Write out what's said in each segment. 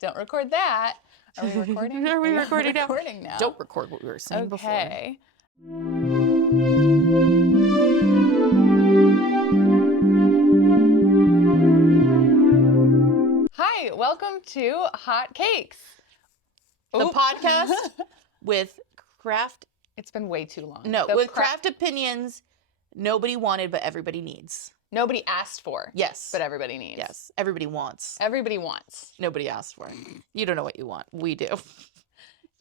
Don't record that. Are we recording? Are we recording now? Recording now. Don't record what we were saying before. Okay. Hi, welcome to Hot Cakes. The podcast with craft. It's been way too long. No, with craft opinions nobody wanted but everybody needs. Nobody asked for. Yes. But everybody needs. Yes. Everybody wants. Everybody wants. Nobody asked for. You don't know what you want. We do.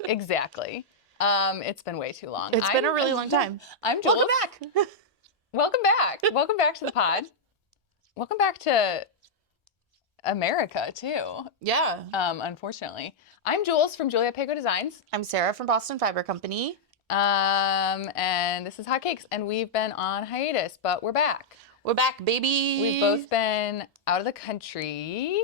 Exactly. It's been way too long. It's been a really long time. I'm Jules. Welcome back. Welcome back. Welcome back to the pod. Welcome back to America, too. Yeah. Unfortunately. I'm Jules from Juliette Pécaut Designs. I'm Sarah from Boston Fiber Company. And this is Hot Cakes, and we've been on hiatus, but we're back. We're back, baby. We've both been out of the country.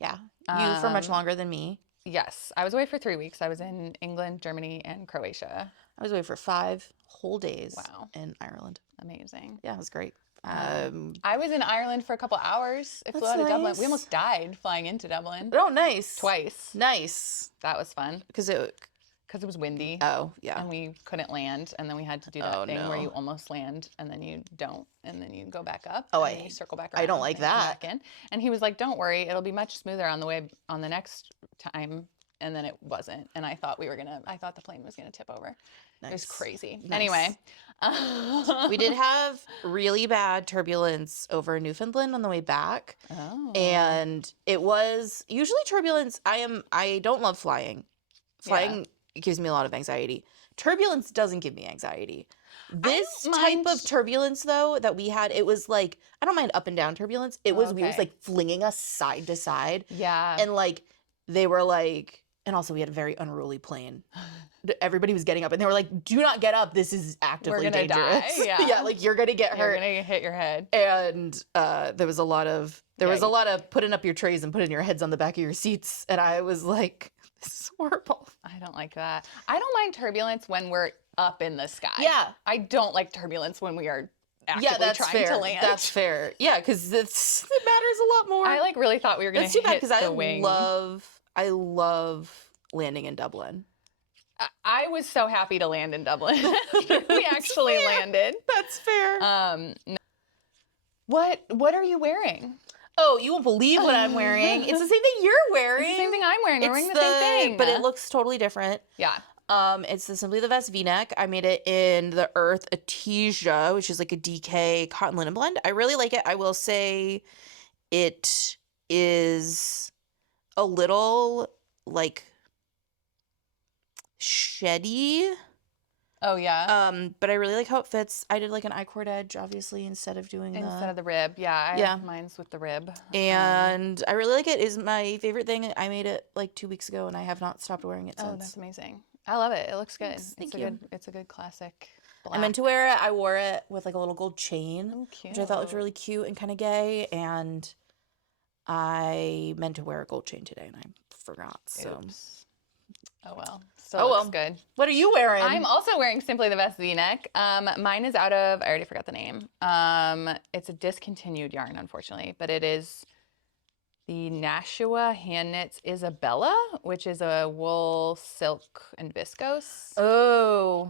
Yeah. You for much longer than me. Yes. I was away for 3 weeks. I was in England, Germany, and Croatia. I was away for 5 whole days. Wow. In Ireland. Amazing. Yeah, it was great. I was in Ireland for a couple hours. I flew out of Dublin. We almost died flying into Dublin. Oh, nice. Twice. Nice. That was fun. Because it was windy. Oh, yeah. And we couldn't land, and then we had to do that thing where you almost land, and then you don't, and then you go back up. Oh, and you circle back around. I don't like that. Back in. And he was like, "Don't worry, it'll be much smoother on the way on the next time." And then it wasn't, and I thought the plane was gonna tip over. Nice. It was crazy. Nice. Anyway, we did have really bad turbulence over Newfoundland on the way back. Oh. And it was usually turbulence. I don't love flying. Flying gives me a lot of anxiety. Turbulence doesn't give me anxiety. This type of turbulence, though, that we had, it was like, I don't mind up and down turbulence. It was, we was like flinging us side to side. Yeah. And like, they were like, and also we had a very unruly plane. Everybody was getting up and they were like, "Do not get up. This is actively dangerous." Die. Yeah. Yeah, like you're going to get hurt. You're going to hit your head. And there was a lot of putting up your trays and putting your heads on the back of your seats. And I was like, this is horrible. I don't like that. I don't mind turbulence when we're up in the sky. Yeah. I don't like turbulence when we are actively trying to land. That's fair. Yeah, because it matters a lot more. I like really thought we were going to hit the wing. That's too bad because I love landing in Dublin. I was so happy to land in Dublin. We actually landed. That's fair. No. What are you wearing? Oh, you won't believe what I'm wearing. It's the same thing you're wearing. It's the same thing I'm wearing. We're wearing the same thing. But it looks totally different. Yeah. It's the Simply the Best V-neck. I made it in the Urth Etesia, which is like a DK cotton linen blend. I really like it. I will say it is a little like sheddy. Oh yeah. But I really like how it fits. I did like an I-cord edge, obviously, instead of the rib. Yeah, mine's with the rib. And I really like it. It's my favorite thing. I made it like 2 weeks ago, and I have not stopped wearing it since. Oh, that's amazing. I love it. It looks good. Thank you. It's a good classic black. I meant to wear it. I wore it with like a little gold chain, cute. which I thought looked really cute and kind of gay. And I meant to wear a gold chain today, and I forgot. So. Oops. Oh well. Still looks good. What are you wearing? I'm also wearing Simply the Best V-neck. Mine is out of, I already forgot the name. It's a discontinued yarn, unfortunately, but it is the Nashua Handknits Isabella, which is a wool, silk, and viscose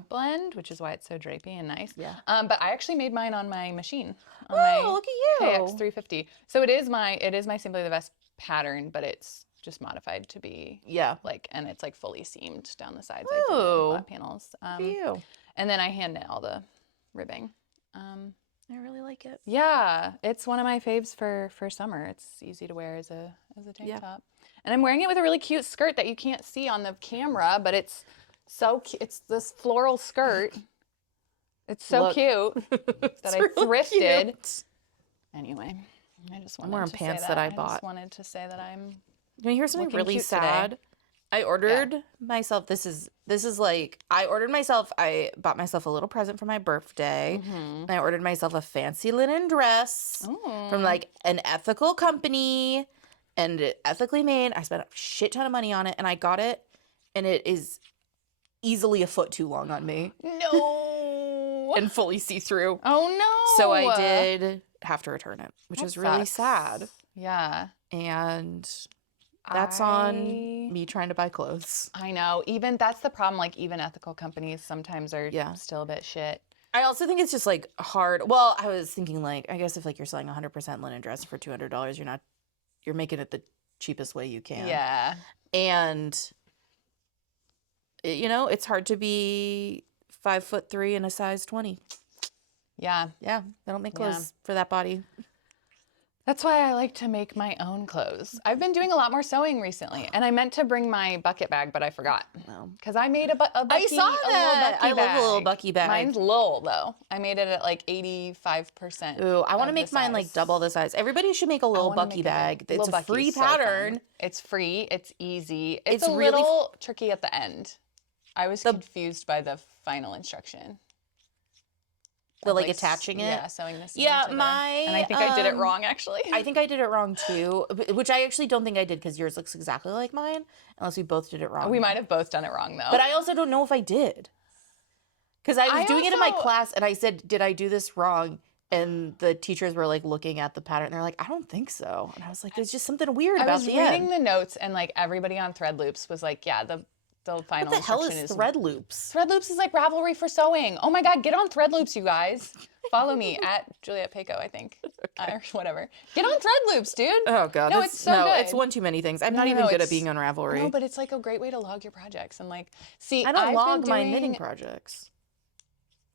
blend, which is why it's so drapey and nice. Yeah. But I actually made mine on my machine. Look at you. KX350. So it is my Simply the Best pattern, but it's just modified to be and it's like fully seamed down the sides. I did flat panels. And then I hand knit all the ribbing. I really like it. Yeah, it's one of my faves for summer. It's easy to wear as a tank top. And I'm wearing it with a really cute skirt that you can't see on the camera, but it's so cute. It's this floral skirt. It's so cute that I thrifted. Cute. Anyway, I just wanted to say that. I bought. I just wanted to say that I'm. You hear something really sad? Today. I ordered myself. This is like I bought myself a little present for my birthday. And I ordered myself a fancy linen dress from like an ethical company, and it ethically made. I spent a shit ton of money on it, and I got it, and it is easily a foot too long on me. No. And fully see through. Oh no. So I did have to return it, which was really sad. Yeah. And That's on me trying to buy clothes. I know. Even that's the problem. Like even ethical companies sometimes are still a bit shit. I also think it's just like hard. Well, I was thinking like, I guess if like you're selling a 100% linen dress for $200, you're making it the cheapest way you can. Yeah. And it's hard to be 5'3" and a size 20. Yeah. Yeah. They don't make clothes for that body. That's why I like to make my own clothes. I've been doing a lot more sewing recently, and I meant to bring my bucket bag, but I forgot. Because I made a Bucky. I saw that. I love a little Bucky bag. Mine's little though. I made it at like 85%. Ooh, I want to make mine like double the size. Everybody should make a little Bucky bag. It's a free pattern. It's free. It's easy. It's a little tricky at the end. I was confused by the final instruction. The like attaching it? Yeah, sewing this. Yeah, and I think I did it wrong actually. I think I did it wrong too, which I actually don't think I did because yours looks exactly like mine, unless we both did it wrong. We might have both done it wrong though. But I also don't know if I did. Because I was doing it in my class and I said, did I do this wrong? And the teachers were like looking at the pattern and they're like, I don't think so. And I was like, there's just something weird about the end. I was reading the notes and like everybody on Threadloops was like, yeah, the final what the hell instruction is Threadloops? Threadloops is like Ravelry for sewing. Oh my God, get on Threadloops, you guys. Follow me at Juliette Pécaut, I think. Or whatever. Get on Threadloops, dude. Oh God. No, it's so good. It's one too many things. I'm not even good at being on Ravelry. No, but it's like a great way to log your projects and like see. I don't log my knitting projects.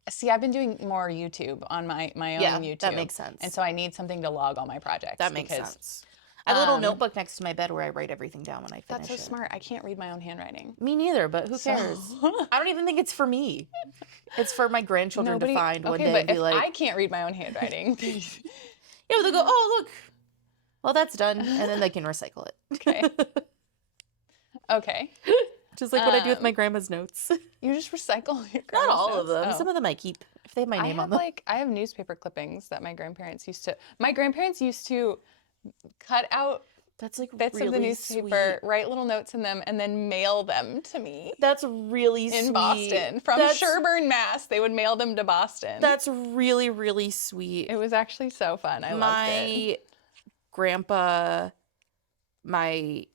See, I've been doing more YouTube on my own YouTube. That makes sense. And so I need something to log all my projects. That makes sense. I have a little notebook next to my bed where I write everything down when I finish That's so smart. I can't read my own handwriting. Me neither, but who cares? I don't even think it's for me. It's for my grandchildren to find one day and be like, I can't read my own handwriting. they'll go, oh, look. Well, that's done. And then they can recycle it. Okay. Okay. Just like what I do with my grandma's notes. You just recycle your grandma's Not all notes? of them. Oh. Some of them I keep if they have my name on them. I have newspaper clippings that my grandparents used to cut out that's like bits really of the newspaper, sweet. Write little notes in them, and then mail them to me. That's really sweet. In Boston. From Sherburne, Mass. They would mail them to Boston. That's really, really sweet. It was actually so fun. I loved it. Grandpa, my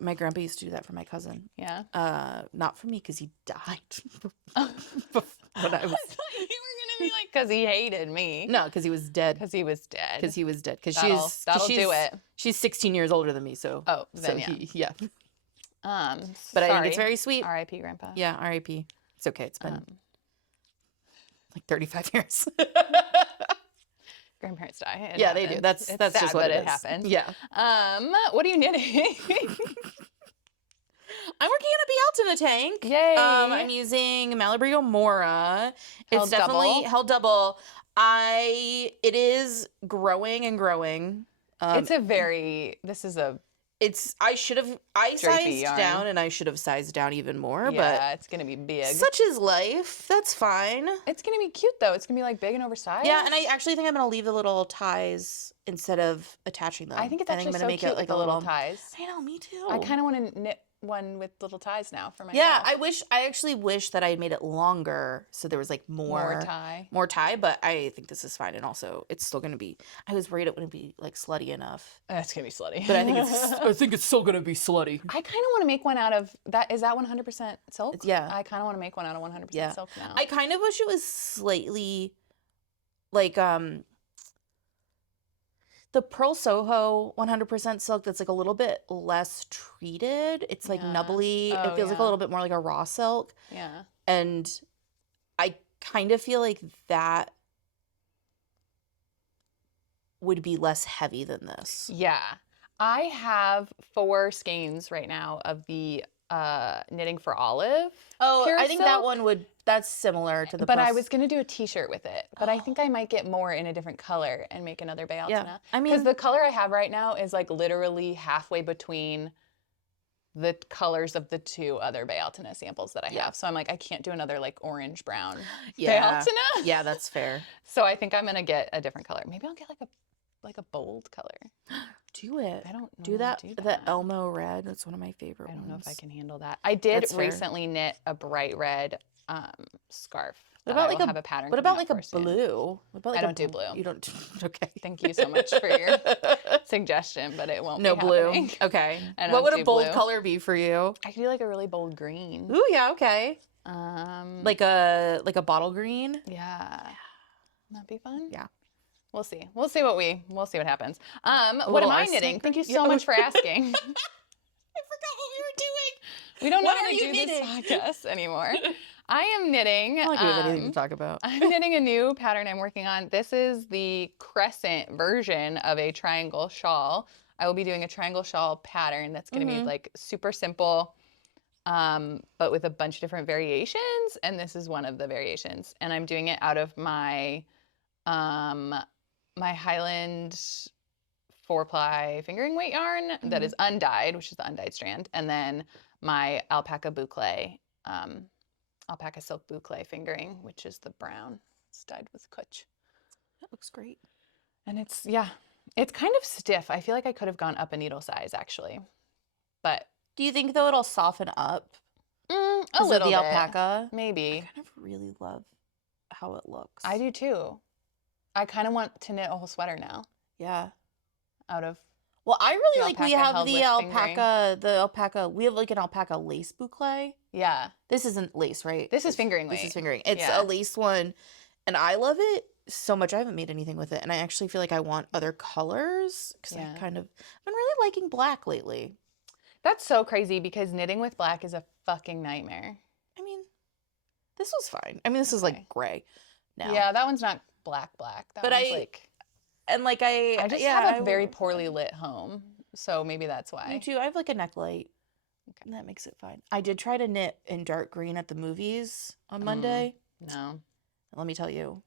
grandpa used to do that for my cousin. Yeah. Not for me because he died. When I was... I thought you were gonna be like, because he hated me. No, because he was dead. Because he was dead. Because he was dead. Because that'll do it. She's 16 years older than me, so. Oh, then so yeah. But I think it's very sweet. R.I.P. Grandpa. Yeah, R.I.P. It's okay. It's been like 35 years. Grandparents die. Yeah, they do. That's just what it happens. Yeah. What are you knitting? I'm working on a Bealtaine tank. Yay! I'm using Malabrigo Mora. It's definitely held double. It is growing and growing. I sized down and I should have sized down even more. Yeah, it's gonna be big. Such is life. That's fine. It's gonna be cute though. It's gonna be like big and oversized. Yeah, and I actually think I'm gonna leave the little ties instead of attaching them. I think it's actually so cute like the little ties. I know, me too. I kind of want to knit one with little ties now for myself. Yeah, I actually wish that I had made it longer so there was like more tie, but I think this is fine. And also it's still going to be, I was worried it wouldn't be like slutty enough. It's going to be slutty. But I think it's still going to be slutty. I kind of want to make one out of that. Is that 100% silk? Yeah. I kind of want to make one out of 100% silk now. I kind of wish it was slightly like, the Pearl Soho 100% silk that's like a little bit less treated. It's like nubbly. It feels like a little bit more like a raw silk. Yeah. And I kind of feel like that would be less heavy than this. Yeah. I have 4 skeins right now of the Knitting for Olive. Oh, I think that one that's similar to the But I was going to do a t-shirt with it. But I think I might get more in a different color and make another Bealtaine. Yeah. I mean, because the color I have right now is like literally halfway between the colors of the 2 other Bealtaine samples that I have. So I'm like, I can't do another like orange brown Bealtaine. Yeah, that's fair. So I think I'm going to get a different color. Maybe I'll get like a bold color. Do it. I don't know. Do that. The Elmo red. That's one of my favorite ones. I don't know if I can handle that. I did recently knit a bright red scarf. What that about I like will a have a pattern? What about coming like up a for soon. blue? What about like I a don't do blue. You don't. Okay. Thank you so much for your suggestion, but it won't No be blue. happening. Okay. I don't What would a do bold blue. color be for you? I could do like a really bold green. Ooh, yeah, okay. Like a bottle green? Yeah. That'd be fun. Yeah. We'll see. We'll see what happens. What little am I arsenic knitting? Thank you green? so much for asking. I forgot what we were doing. We don't know What how are to you do this knitting? podcast anymore. I am knitting. I don't like we have anything to talk about. I'm knitting a new pattern I'm working on. This is the crescent version of a triangle shawl. I will be doing a triangle shawl pattern that's going to be like super simple, but with a bunch of different variations. And this is one of the variations. And I'm doing it out of my my Highland 4-ply fingering weight yarn that is undyed, which is the undyed strand, and then my alpaca boucle, alpaca silk boucle fingering, which is the brown. It's dyed with cutch. That looks great. And it's kind of stiff. I feel like I could have gone up a needle size actually, but Do you think though it'll soften up? A little the bit, alpaca. maybe. I kind of really love how it looks. I do too. I kind of want to knit a whole sweater now. Yeah. Out of Well, I really the like we alpaca have held the with alpaca. We have like an alpaca lace boucle. yeah. This isn't lace, right? This is fingering This weight. is fingering. It's Yeah. a lace one, and I love it so much. I haven't made anything with it, and I actually feel like I want other colors because Yeah. I've been really liking black lately. That's so crazy because knitting with black is a fucking nightmare. I mean, this was fine. I mean, this is Okay. like gray now. Yeah, that one's not black. That But one's I like I just yeah, have I a very will- poorly lit home, so maybe that's Me why. too. I have like a neck light. Okay. And that makes it fine. I did try to knit in dark green at the movies on Monday. No, Let me tell you,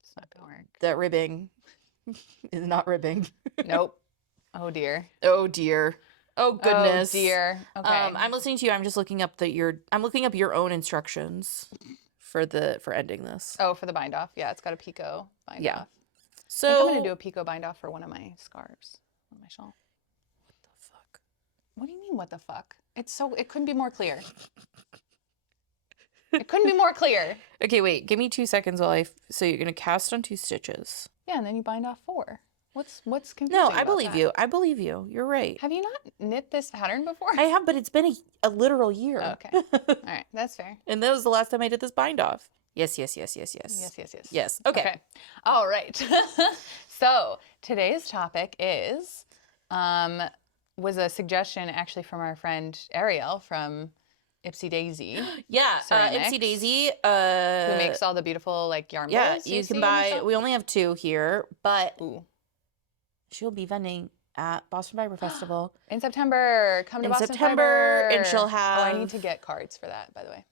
it's not gonna work. that ribbing is not ribbing. Nope. Oh dear. Oh dear. Oh goodness. Oh dear. Okay. I'm listening to you. I'm just looking up I'm looking up your own instructions for ending this. Oh, for the bind off. Yeah, it's got a Pécaut bind Yeah. off. So I think I'm gonna do a Pécaut bind off for one of my scarves on my shawl. What the fuck? What do you mean? What the fuck? It couldn't be more clear. It couldn't be more clear. Okay, wait. Give me 2 seconds while so you're gonna cast on 2 stitches. Yeah, and then you bind off 4. What's confusing? No, I about believe that? you. I believe you. You're right. Have you not knit this pattern before? I have, but it's been a literal year. Oh, okay. All right, that's fair. And that was the last time I did this bind off. Yes. Yes. Yes. Okay. All right. So today's topic was a suggestion actually from our friend Ariel from Ipsy Daisy, Yeah. Ceramics. Ipsy Daisy. who makes all the beautiful like yarn Yeah, bowls you see can in the buy. shop. We only have 2 here, but Ooh. she'll be vending at Boston Fiber Festival. In September, come to In Boston September, Fiber. and she'll Oh, I have- need to get cards for that, by the way.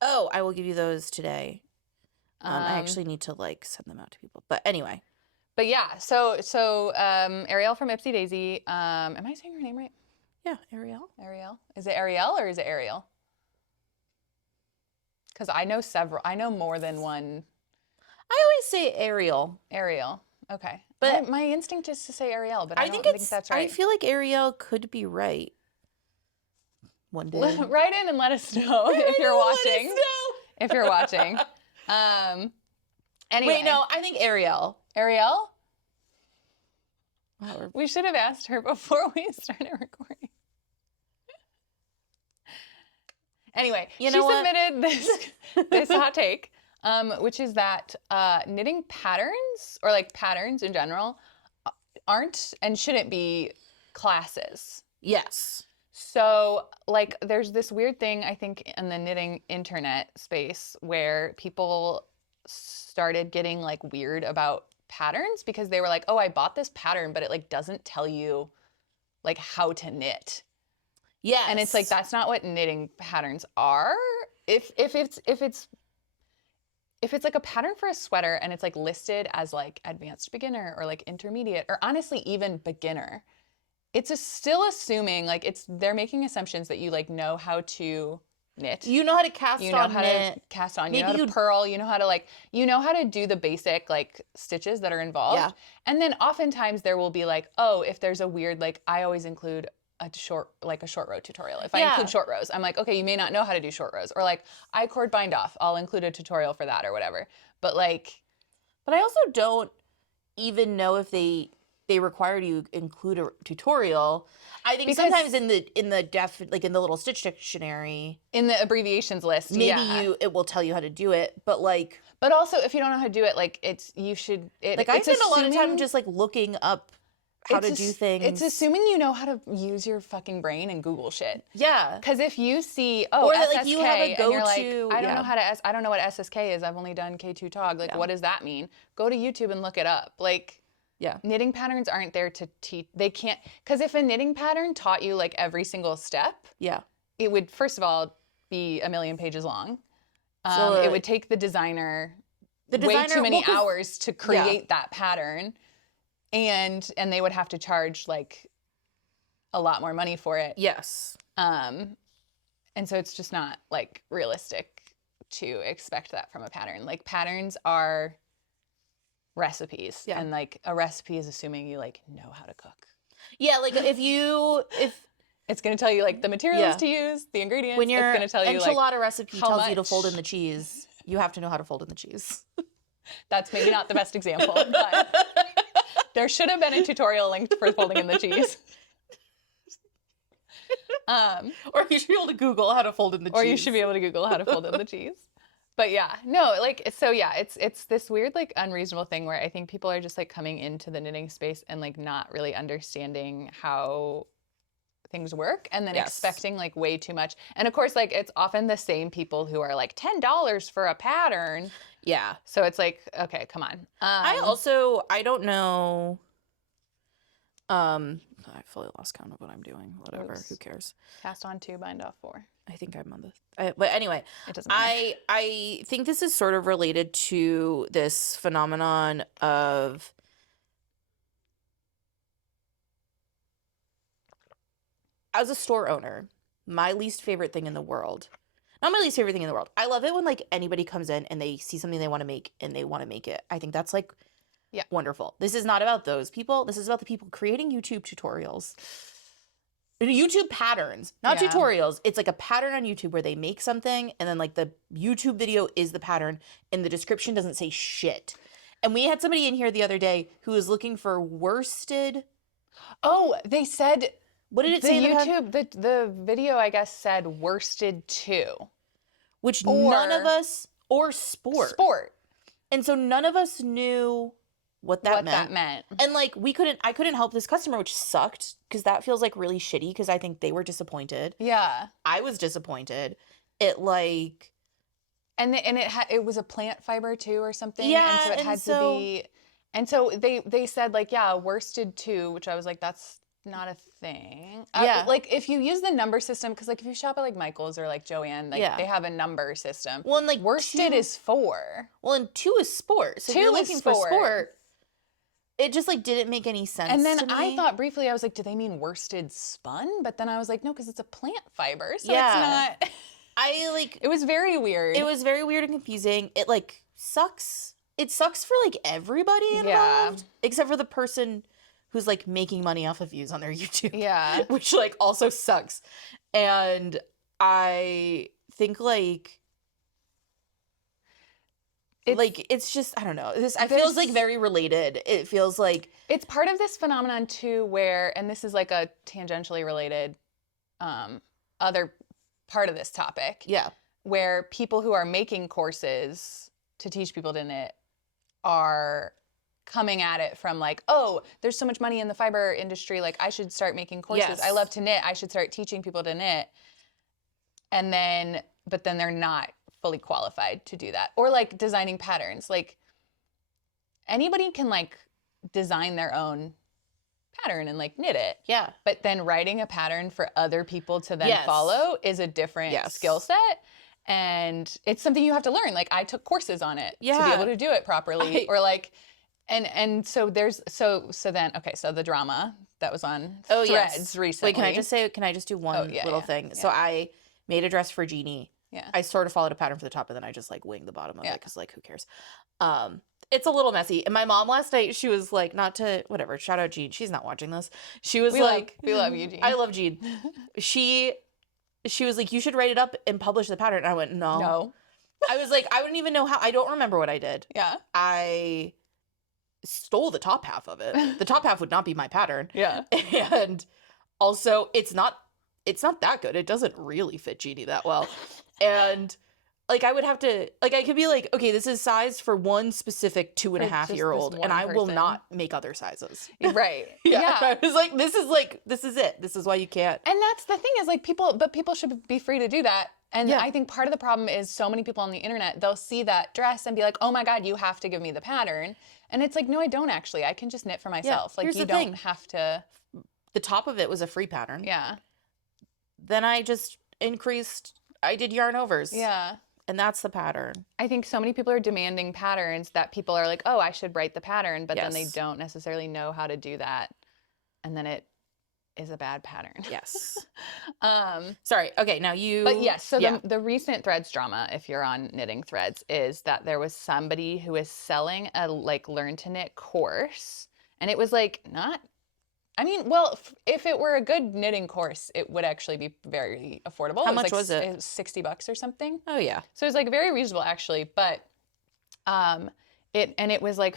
Oh, I will give you those today. I Um, actually need to like send them out to people. But anyway. But yeah, so Ariel from Ipsy Daisy. Am I saying her name right? Yeah, Ariel. Ariel? Is it Ariel or is it Ariel? Because I know more than one I always say Ariel. Ariel. Okay. But- my instinct is to say Ariel, but I think don't think that's I right. feel like Ariel could be right. One day. Write in and let us know if you're watching. If you're watching. Anyway. Wait, no, I think Ariel. Ariel? Wow, We should have asked her before we started recording. Anyway, You she know what? submitted this hot take, which is that knitting patterns, or like patterns in general, aren't and shouldn't be classes. Yes. So, like, there's this weird thing, I think, in the knitting internet space where people started getting, like, weird about patterns because they were like, oh, I bought this pattern, but it, like, doesn't tell you, like, how to knit. Yes. And it's like, that's not what knitting patterns are. If it's like a pattern for a sweater and it's, like, listed as, like, advanced beginner or, like, intermediate or honestly even beginner, it's still assuming, like, they're making assumptions that you, like, know how to knit. You know how to cast You know on how knit. to cast on, Maybe you know how to purl, you know how to do the basic, like, stitches that are involved. Yeah. And then oftentimes there will be, like, oh, if there's a weird, like, I always include a short row tutorial. If I include short rows, I'm like, okay, you may not know how to do short rows, or like I-cord bind off. I'll include a tutorial for that or whatever. But I also don't even know if they require you to include a tutorial. I think sometimes in the in the little stitch dictionary, in the abbreviations list, maybe it will tell you how to do it. But also if you don't know how to do it, I spend a lot of time just looking up how to do things. It's assuming you know how to use your fucking brain and Google shit. Yeah. Because if you see, or SSK, you have a go-to, and you're like, I don't know what SSK is. I've only done K2 Tog. What does that mean? Go to YouTube and look it up. Knitting patterns aren't there to teach. They can't, because if a knitting pattern taught you every single step, it would first of all be a million pages long. It would take the designer way too many hours to create that pattern. And they would have to charge a lot more money for it. Yes. And so it's just not realistic to expect that from a pattern. Patterns are recipes, and a recipe is assuming you know how to cook. Yeah, if it's going to tell you the materials to use, the ingredients. When your it's going to tell you enchilada recipe tells you to fold in the cheese, you have to know how to fold in the cheese. That's maybe not the best example, but there should have been a tutorial linked for folding in the cheese. Or you should be able to Google how to fold in the cheese. Or you should be able to Google how to fold in the cheese. But it's this weird unreasonable thing where I think people are just coming into the knitting space and not really understanding how things work, and then expecting way too much. And of course it's often the same people who are $10 for a pattern. Yeah. So it's okay, come on. I don't know. I fully lost count of what I'm doing. Whatever. Who cares? Cast on 2, bind off 4. I think I'm on but anyway, it doesn't matter. I think this is sort of related to this phenomenon of as a store owner, my least favorite thing in the world. Not my least favorite thing in the world. I love it when anybody comes in and they see something they want to make and they want to make it. I think that's wonderful. This is not about those people. This is about the people creating YouTube tutorials. YouTube patterns, not tutorials. It's a pattern on YouTube where they make something and then the YouTube video is the pattern and the description doesn't say shit. And we had somebody in here the other day who was looking for worsted. Oh, they said, what did it say? The video I guess said worsted 2. Which none of us, or sport. And so none of us knew what that meant. And I couldn't help this customer, which sucked because that feels really shitty because I think they were disappointed. Yeah. I was disappointed. It was a plant fiber too or something. Yeah. And so it had to be, and so they said worsted 2, which I was that's not a thing. Yeah. If you use the number system, because if you shop at Michael's or Joanne, they have a number system. Well, and worsted 2 is 4. Well, and 2 is sport. So 2 if you're looking for sport. It just didn't make any sense. And then to me. I thought briefly, I was do they mean worsted spun? But then I was no, because it's a plant fiber, so yeah. it's not. It was very weird. It was very weird and confusing. It sucks. It sucks for everybody involved, except for the person who's making money off of views on their YouTube. Yeah, which also sucks. And I think it's just, I don't know. It feels very related. It feels it's part of this phenomenon too, where, and this is a tangentially related other part of this topic. Yeah. Where people who are making courses to teach people to knit are coming at it from oh, there's so much money in the fiber industry. I should start making courses. Yes. I love to knit. I should start teaching people to knit. But then they're not fully qualified to do that. Or designing patterns. Anybody can design their own pattern and knit it. Yeah. But then writing a pattern for other people to then follow is a different skill set. And it's something you have to learn. I took courses on it to be able to do it properly. And so there's so the drama that was on Threads recently. Wait, can I just do one little thing? Yeah. So I made a dress for Jeannie. Yeah. I sort of followed a pattern for the top, and then I just like winged the bottom of it because like who cares? It's a little messy. And my mom last night, she was like, not to whatever. Shout out Jean. She's not watching this. She was we love you, Jean. I love Jean. She was like, you should write it up and publish the pattern. And I went, no. I was like, I wouldn't even know how. I don't remember what I did. Yeah. I stole the top half of it. The top half would not be my pattern. Yeah. And also, it's not that good. It doesn't really fit Jeannie that well. And like I would have to like I could be like, okay, this is sized for one specific 2.5-year-old, and I will not make other sizes. Right. Yeah. I was like, this is it. This is why you can't. And that's the thing is like people should be free to do that. And I think part of the problem is so many people on the internet, they'll see that dress and be like, oh my God, you have to give me the pattern. And it's like, no, I don't actually. I can just knit for myself. Like you don't have to. The top of it was a free pattern. Yeah. Then I just I did yarn overs. Yeah. And that's the pattern. I think so many people are demanding patterns that people are like, oh, I should write the pattern, but then they don't necessarily know how to do that. And then it is a bad pattern. Yes. Sorry. Okay, now But yes, so the recent Threads drama, if you're on knitting Threads, is that there was somebody who was selling a like learn to knit course, and it was like well, if it were a good knitting course, it would actually be very affordable. How much was it? It was $60 or something. Oh yeah. So it was like very reasonable actually, but it was like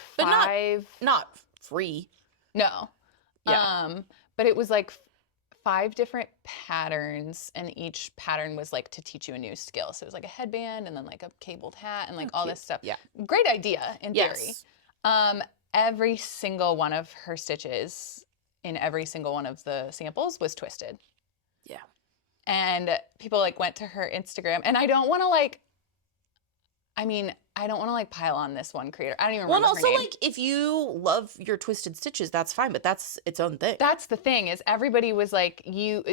not free. No. Yeah. But it was like 5 different patterns, and each pattern was like to teach you a new skill. So it was like a headband and then like a cabled hat and like all this stuff. Yeah. Great idea in theory. Yes. Every single one of her stitches in every single one of the samples was twisted. Yeah. And people like went to her Instagram, and I don't want to like pile on this one creator. I don't even remember her name. Like if you love your twisted stitches, that's fine, but that's its own thing. That's the thing is everybody was like,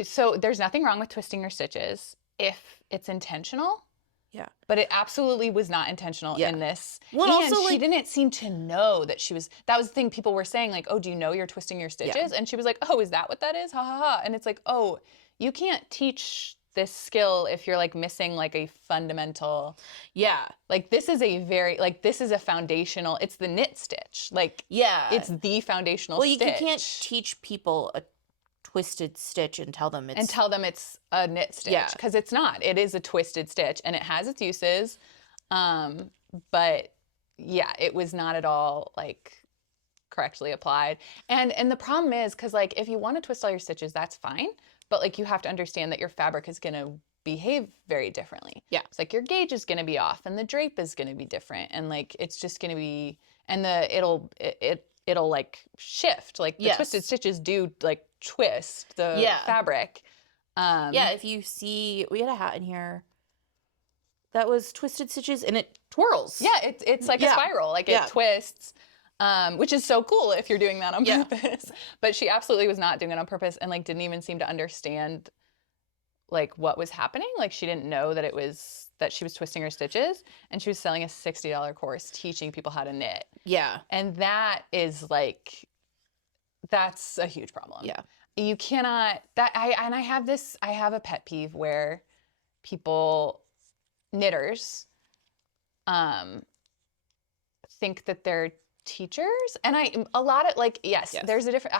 so there's nothing wrong with twisting your stitches if it's intentional. Yeah. But it absolutely was not intentional in this. Well, and also, she didn't seem to know that that was the thing people were saying, like, oh, do you know you're twisting your stitches? Yeah. And she was like, oh, is that what that is? Ha ha ha. And it's like, oh, you can't teach this skill if you're like missing like a fundamental. Yeah. Like this is a foundational, it's the knit stitch. Like, yeah, it's the foundational stitch. Well, you can't teach people a twisted stitch and tell them it's a knit stitch, because it's not. It is a twisted stitch and it has its uses, but yeah, it was not at all like correctly applied. And the problem is because like if you want to twist all your stitches, that's fine, but like you have to understand that your fabric is going to behave very differently. Yeah, it's like your gauge is going to be off and the drape is going to be different, and like it's just going to be, and it'll like shift. Like the twisted stitches do like twist the fabric. If you see, we had a hat in here that was twisted stitches and it twirls. Yeah, it's like a spiral. Like it twists, which is so cool if you're doing that on purpose. But she absolutely was not doing it on purpose, and like didn't even seem to understand like what was happening. Like she didn't know that she was twisting her stitches, and she was selling a $60 course teaching people how to knit. Yeah. And that is like, that's a huge problem. Yeah. You cannot, I have a pet peeve where knitters, think that they're teachers. And there's a different,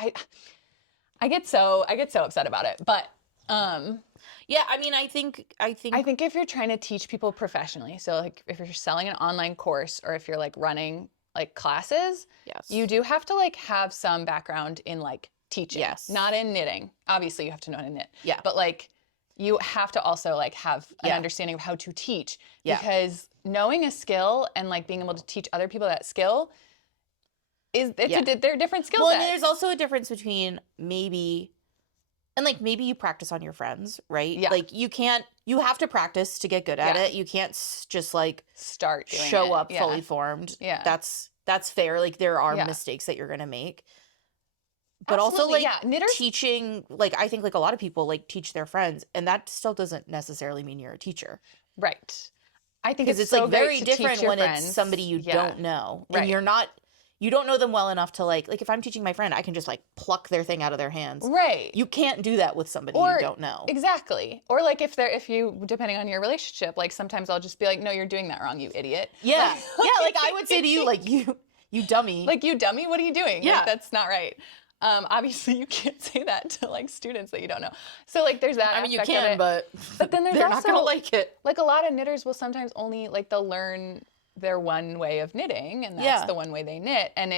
I get so upset about it, but, yeah, I mean, I think if you're trying to teach people professionally, so like if you're selling an online course or if you're like running like classes, you do have to like have some background in like teaching, not in knitting. Obviously you have to know how to knit, but like you have to also like have an understanding of how to teach, because knowing a skill and like being able to teach other people that skill they're different skill sets. Well, and there's also a difference between maybe you practice on your friends, right? Yeah. Like you have to practice to get good at it. You can't just like show up fully formed. Yeah. That's fair. Like there are mistakes that you're going to make. But absolutely. Also like teaching, like I think like a lot of people like teach their friends, and that still doesn't necessarily mean you're a teacher. Right. I think it's so like very different when it's somebody you don't know. And you're not you don't know them well enough to like if I'm teaching my friend, I can just like pluck their thing out of their hands. Right. You can't do that with somebody you don't know. Exactly. Or like if you, depending on your relationship, like sometimes I'll just be like, no, you're doing that wrong, you idiot. Yeah. Yeah. Like I would say to you, like you dummy. Like, you dummy, what are you doing? Yeah. Like, that's not right. Obviously you can't say that to like students that you don't know. So like there's that. I mean, you aspect of can, it. but then there's they're also, not going to like it. Like a lot of knitters will sometimes only like they'll learn their one way of knitting, and that's the one way they knit. And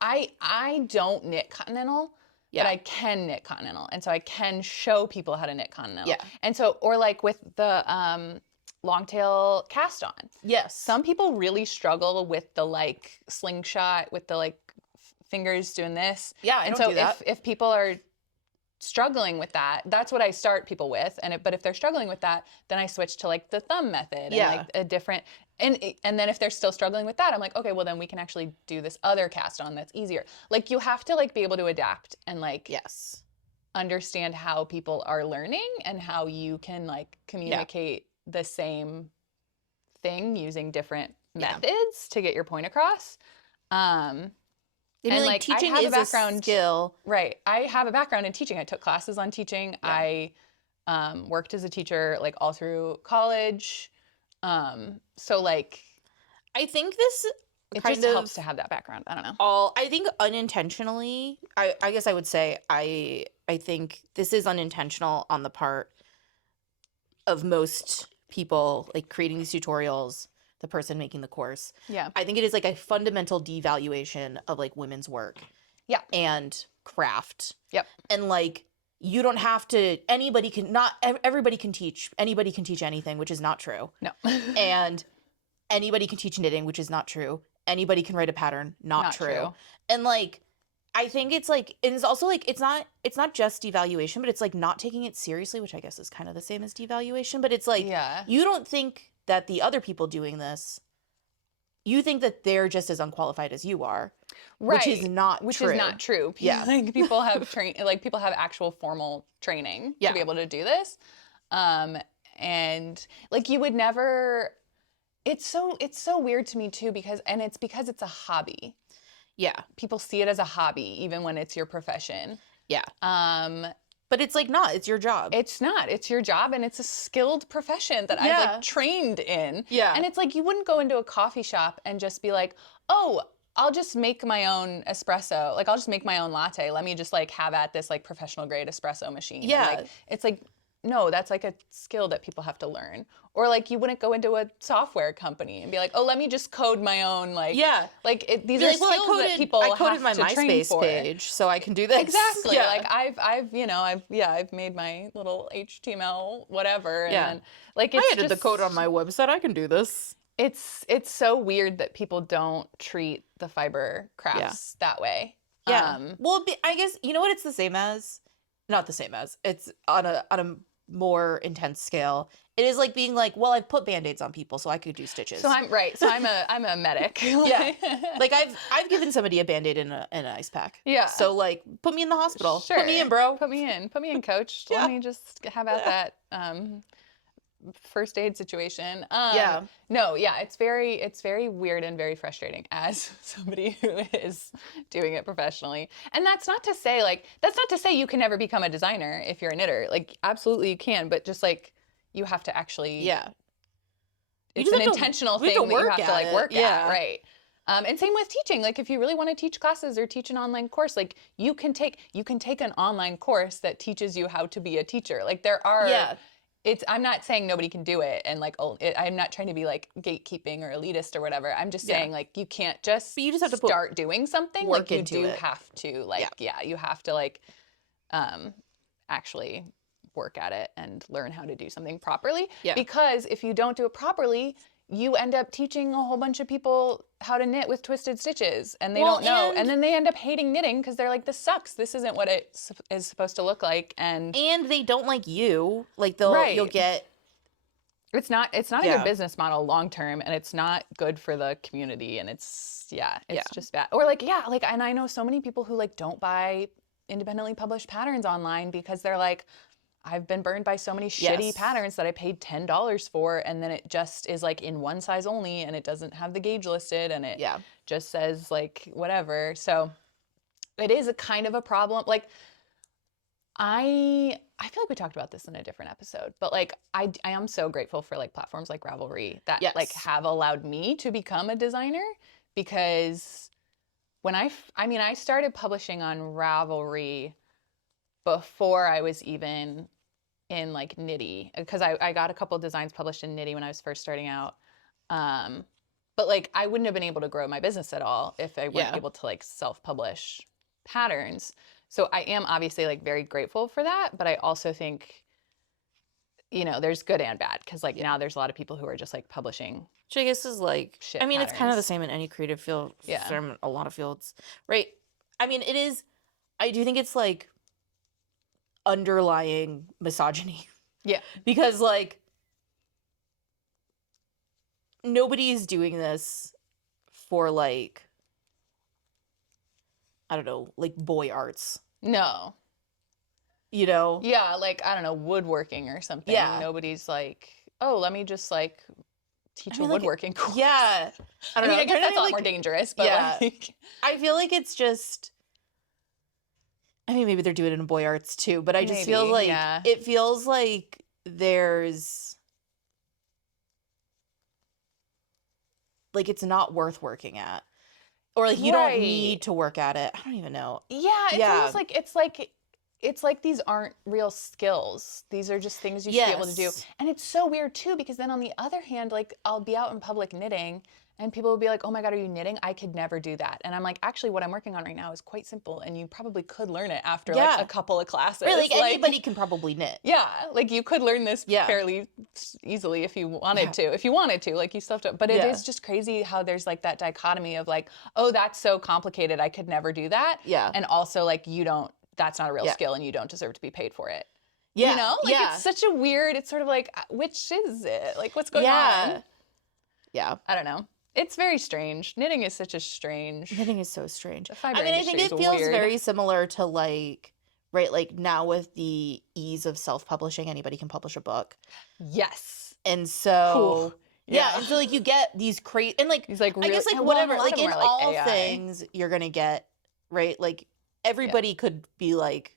I don't knit continental, but I can knit continental, and so I can show people how to knit continental. Yeah. And so, or like with the longtail cast on. Yes. Some people really struggle with the like slingshot, with the like fingers doing this. Yeah, I and don't so do that. if people are struggling with that, that's what I start people with. But if they're struggling with that, then I switch to like the thumb method and like a different. And then if they're still struggling with that, I'm like, okay, well then we can actually do this other cast on that's easier. Like you have to like be able to adapt and like understand how people are learning and how you can like communicate the same thing using different methods to get your point across. And like teaching I have is a background skill. Right. I have a background in teaching. I took classes on teaching. I worked as a teacher like all through college. So like I think this it kind just of helps to have that background. I don't know. I think unintentionally, I guess I would say I think this is unintentional on the part of most people like creating these tutorials, the person making the course. Yeah. I think it is like a fundamental devaluation of like women's work. Yeah. And craft. Yep. And like you don't have to, everybody can teach anything, which is not true. No. And anybody can teach knitting, which is not true. Anybody can write a pattern, not true. And like, I think it's like, and it's also like, it's not just devaluation, but it's like not taking it seriously, which I guess is kind of the same as devaluation, but it's like, you don't think that the other people doing this, you think that they're just as unqualified as you are. Right. Which is not true. Yeah. Like people have people have actual formal training to be able to do this. And like you would never, it's so weird to me too, because it's a hobby. Yeah. People see it as a hobby, even when it's your profession. Yeah. But it's like it's your job. It's not. It's your job, and it's a skilled profession that I've like trained in. Yeah. And it's like you wouldn't go into a coffee shop and just be like, oh, I'll just make my own espresso. Like I'll just make my own latte. Let me just like have at this like professional grade espresso machine. Yeah. And, like, it's like, no, that's like a skill that people have to learn. Or like you wouldn't go into a software company and be like, oh, let me just code my own like these are skills that people have to train for. I coded my MySpace page, so I can do this. Exactly. Yeah. Like I've made my little HTML whatever. And then, like I added the code on my website. I can do this. It's so weird that people don't treat the fiber crafts that way. Yeah. Well, I guess you know what it's the same as. Not the same as. It's on a more intense scale. It is like being like, well, I've put Band-Aids on people, so I could do stitches. So I'm a medic. Yeah. Like I've given somebody a Band-Aid in an ice pack. Yeah. So like put me in the hospital. Sure. Put me in, bro. Put me in, coach. Let me just have at that first aid situation. No, it's very weird and very frustrating as somebody who is doing it professionally. And that's not to say you can never become a designer if you're a knitter. Like absolutely you can, but just like you have to actually it's an intentional thing that you have to like work at, right? And same with teaching. Like if you really want to teach classes or teach an online course, like you can take an online course that teaches you how to be a teacher. Like there are I'm not saying nobody can do it, and like I'm not trying to be like gatekeeping or elitist or whatever. I'm just saying like you can't just but you just have to start doing something. Work like you into do it. have to like you have to like actually work at it and learn how to do something properly. Yeah. Because if you don't do it properly, you end up teaching a whole bunch of people how to knit with twisted stitches, and they don't know. And then they end up hating knitting because they're like, this sucks. This isn't what it is supposed to look like. And they don't like you. Like you'll get. It's not a good business model long term, and it's not good for the community. And it's just bad. Or and I know so many people who like don't buy independently published patterns online because they're like, I've been burned by so many shitty patterns that I paid $10 for, and then it just is like in one size only, and it doesn't have the gauge listed, and it just says like whatever. So it is a kind of a problem. Like I feel like we talked about this in a different episode, but like I am so grateful for like platforms like Ravelry that like have allowed me to become a designer, because when I started publishing on Ravelry before I was even in like Knitty, because I got a couple of designs published in Knitty when I was first starting out. But like I wouldn't have been able to grow my business at all if I weren't able to like self-publish patterns. So I am obviously like very grateful for that, but I also think, you know, there's good and bad, because like now there's a lot of people who are just like publishing. Which I guess is like, shit I mean, patterns. It's kind of the same in any creative field. In a lot of fields, right? I mean, it is. I do think it's like underlying misogyny. Yeah, because like nobody's doing this for like, I don't know, like boy arts. No. You know? Yeah, like, I don't know, woodworking or something. Yeah. Nobody's like, oh, let me just like teach a woodworking course. Yeah. I mean, I guess that's a lot more dangerous, but like... I feel like it's just, I mean, maybe they're doing it in boy arts too, but I just feel like, it feels like there's, like, it's not worth working at. Or like you don't need to work at it. I don't even know. Yeah, it's almost like it's like these aren't real skills. These are just things you should be able to do. And it's so weird too, because then on the other hand, like I'll be out in public knitting and people will be like, oh my God, are you knitting? I could never do that. And I'm like, actually what I'm working on right now is quite simple, and you probably could learn it after like a couple of classes. Really, like anybody can probably knit. Yeah, like you could learn this fairly easily if you wanted to. If you wanted to, like you still have to. But it is just crazy how there's like that dichotomy of like, oh, that's so complicated, I could never do that. Yeah. And also like that's not a real skill and you don't deserve to be paid for it. Yeah. You know? Like it's such a weird, it's sort of like, which is it? Like what's going on? Yeah. I don't know. It's very strange. Knitting is such a strange. Knitting is so strange. I mean, I think it feels very similar to like, right, like now with the ease of self-publishing, anybody can publish a book. Yes. And so, and so like you get these crazy, and like, really, I guess like whatever, like in all things you're going to get, right? Like everybody could be like,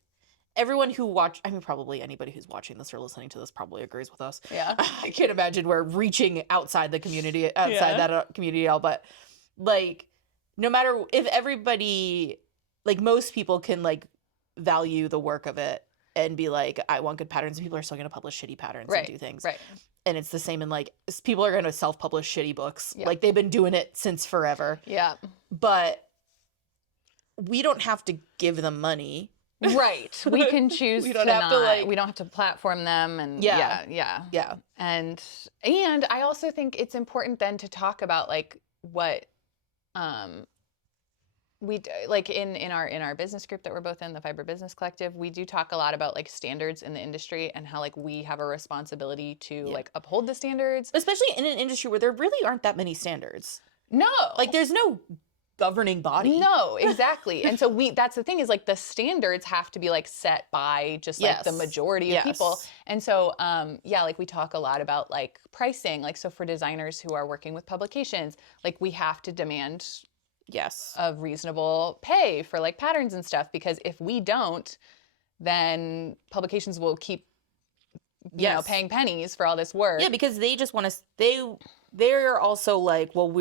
everyone who I mean, probably anybody who's watching this or listening to this probably agrees with us. Yeah. I can't imagine we're reaching outside the community, that community at all. But like, no matter if everybody, like most people can like value the work of it and be like, I want good patterns. And people are still going to publish shitty patterns and do things. Right. And it's the same in like, people are going to self-publish shitty books. Yeah. Like they've been doing it since forever. Yeah. But we don't have to give them money. Right. We can choose we don't have to platform them, and yeah. And I also think it's important then to talk about like what we like in our business group that we're both in, the Fiber Business Collective, we do talk a lot about like standards in the industry and how like we have a responsibility to like uphold the standards, especially in an industry where there really aren't that many standards. No. Like there's no governing body. No, exactly. And so that's the thing, is like the standards have to be like set by just like the majority of people. And so like we talk a lot about like pricing, like so for designers who are working with publications, like we have to demand a reasonable pay for like patterns and stuff, because if we don't, then publications will keep you know paying pennies for all this work. Yeah, because they just want to they're also like, well,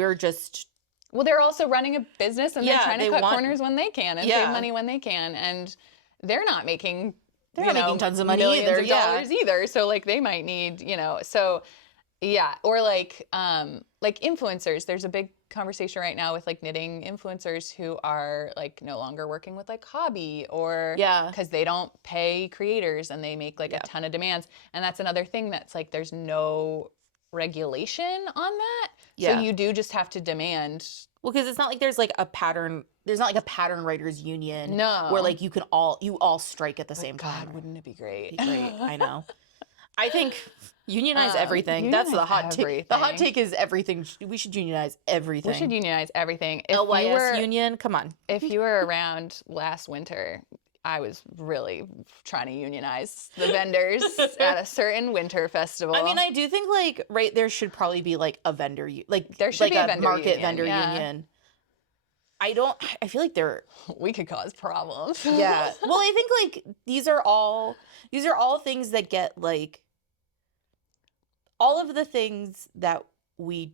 they're also running a business, and they're trying to cut corners when they can and save money when they can, and they're not making tons of money millions of dollars either. So like they might need, or like influencers. There's a big conversation right now with like knitting influencers who are like no longer working with like Hobby or because they don't pay creators and they make like a ton of demands, and that's another thing that's like there's no regulation on that. So you do just have to demand. Well, because it's not like there's like a pattern. There's not like a pattern writers union. No. Where like you all strike at the same time. God, wouldn't it be great? I know. I think unionize everything. That's the hot take. The hot take is everything. We should unionize everything. We should unionize everything. LYS union, come on. If you were around last winter, I was really trying to unionize the vendors at a certain winter festival. I mean, I do think like there should probably be like a vendor there should be a vendor market union, vendor union. I feel like we could cause problems. Yeah. Well, I think like these are all things that get like all of the things that we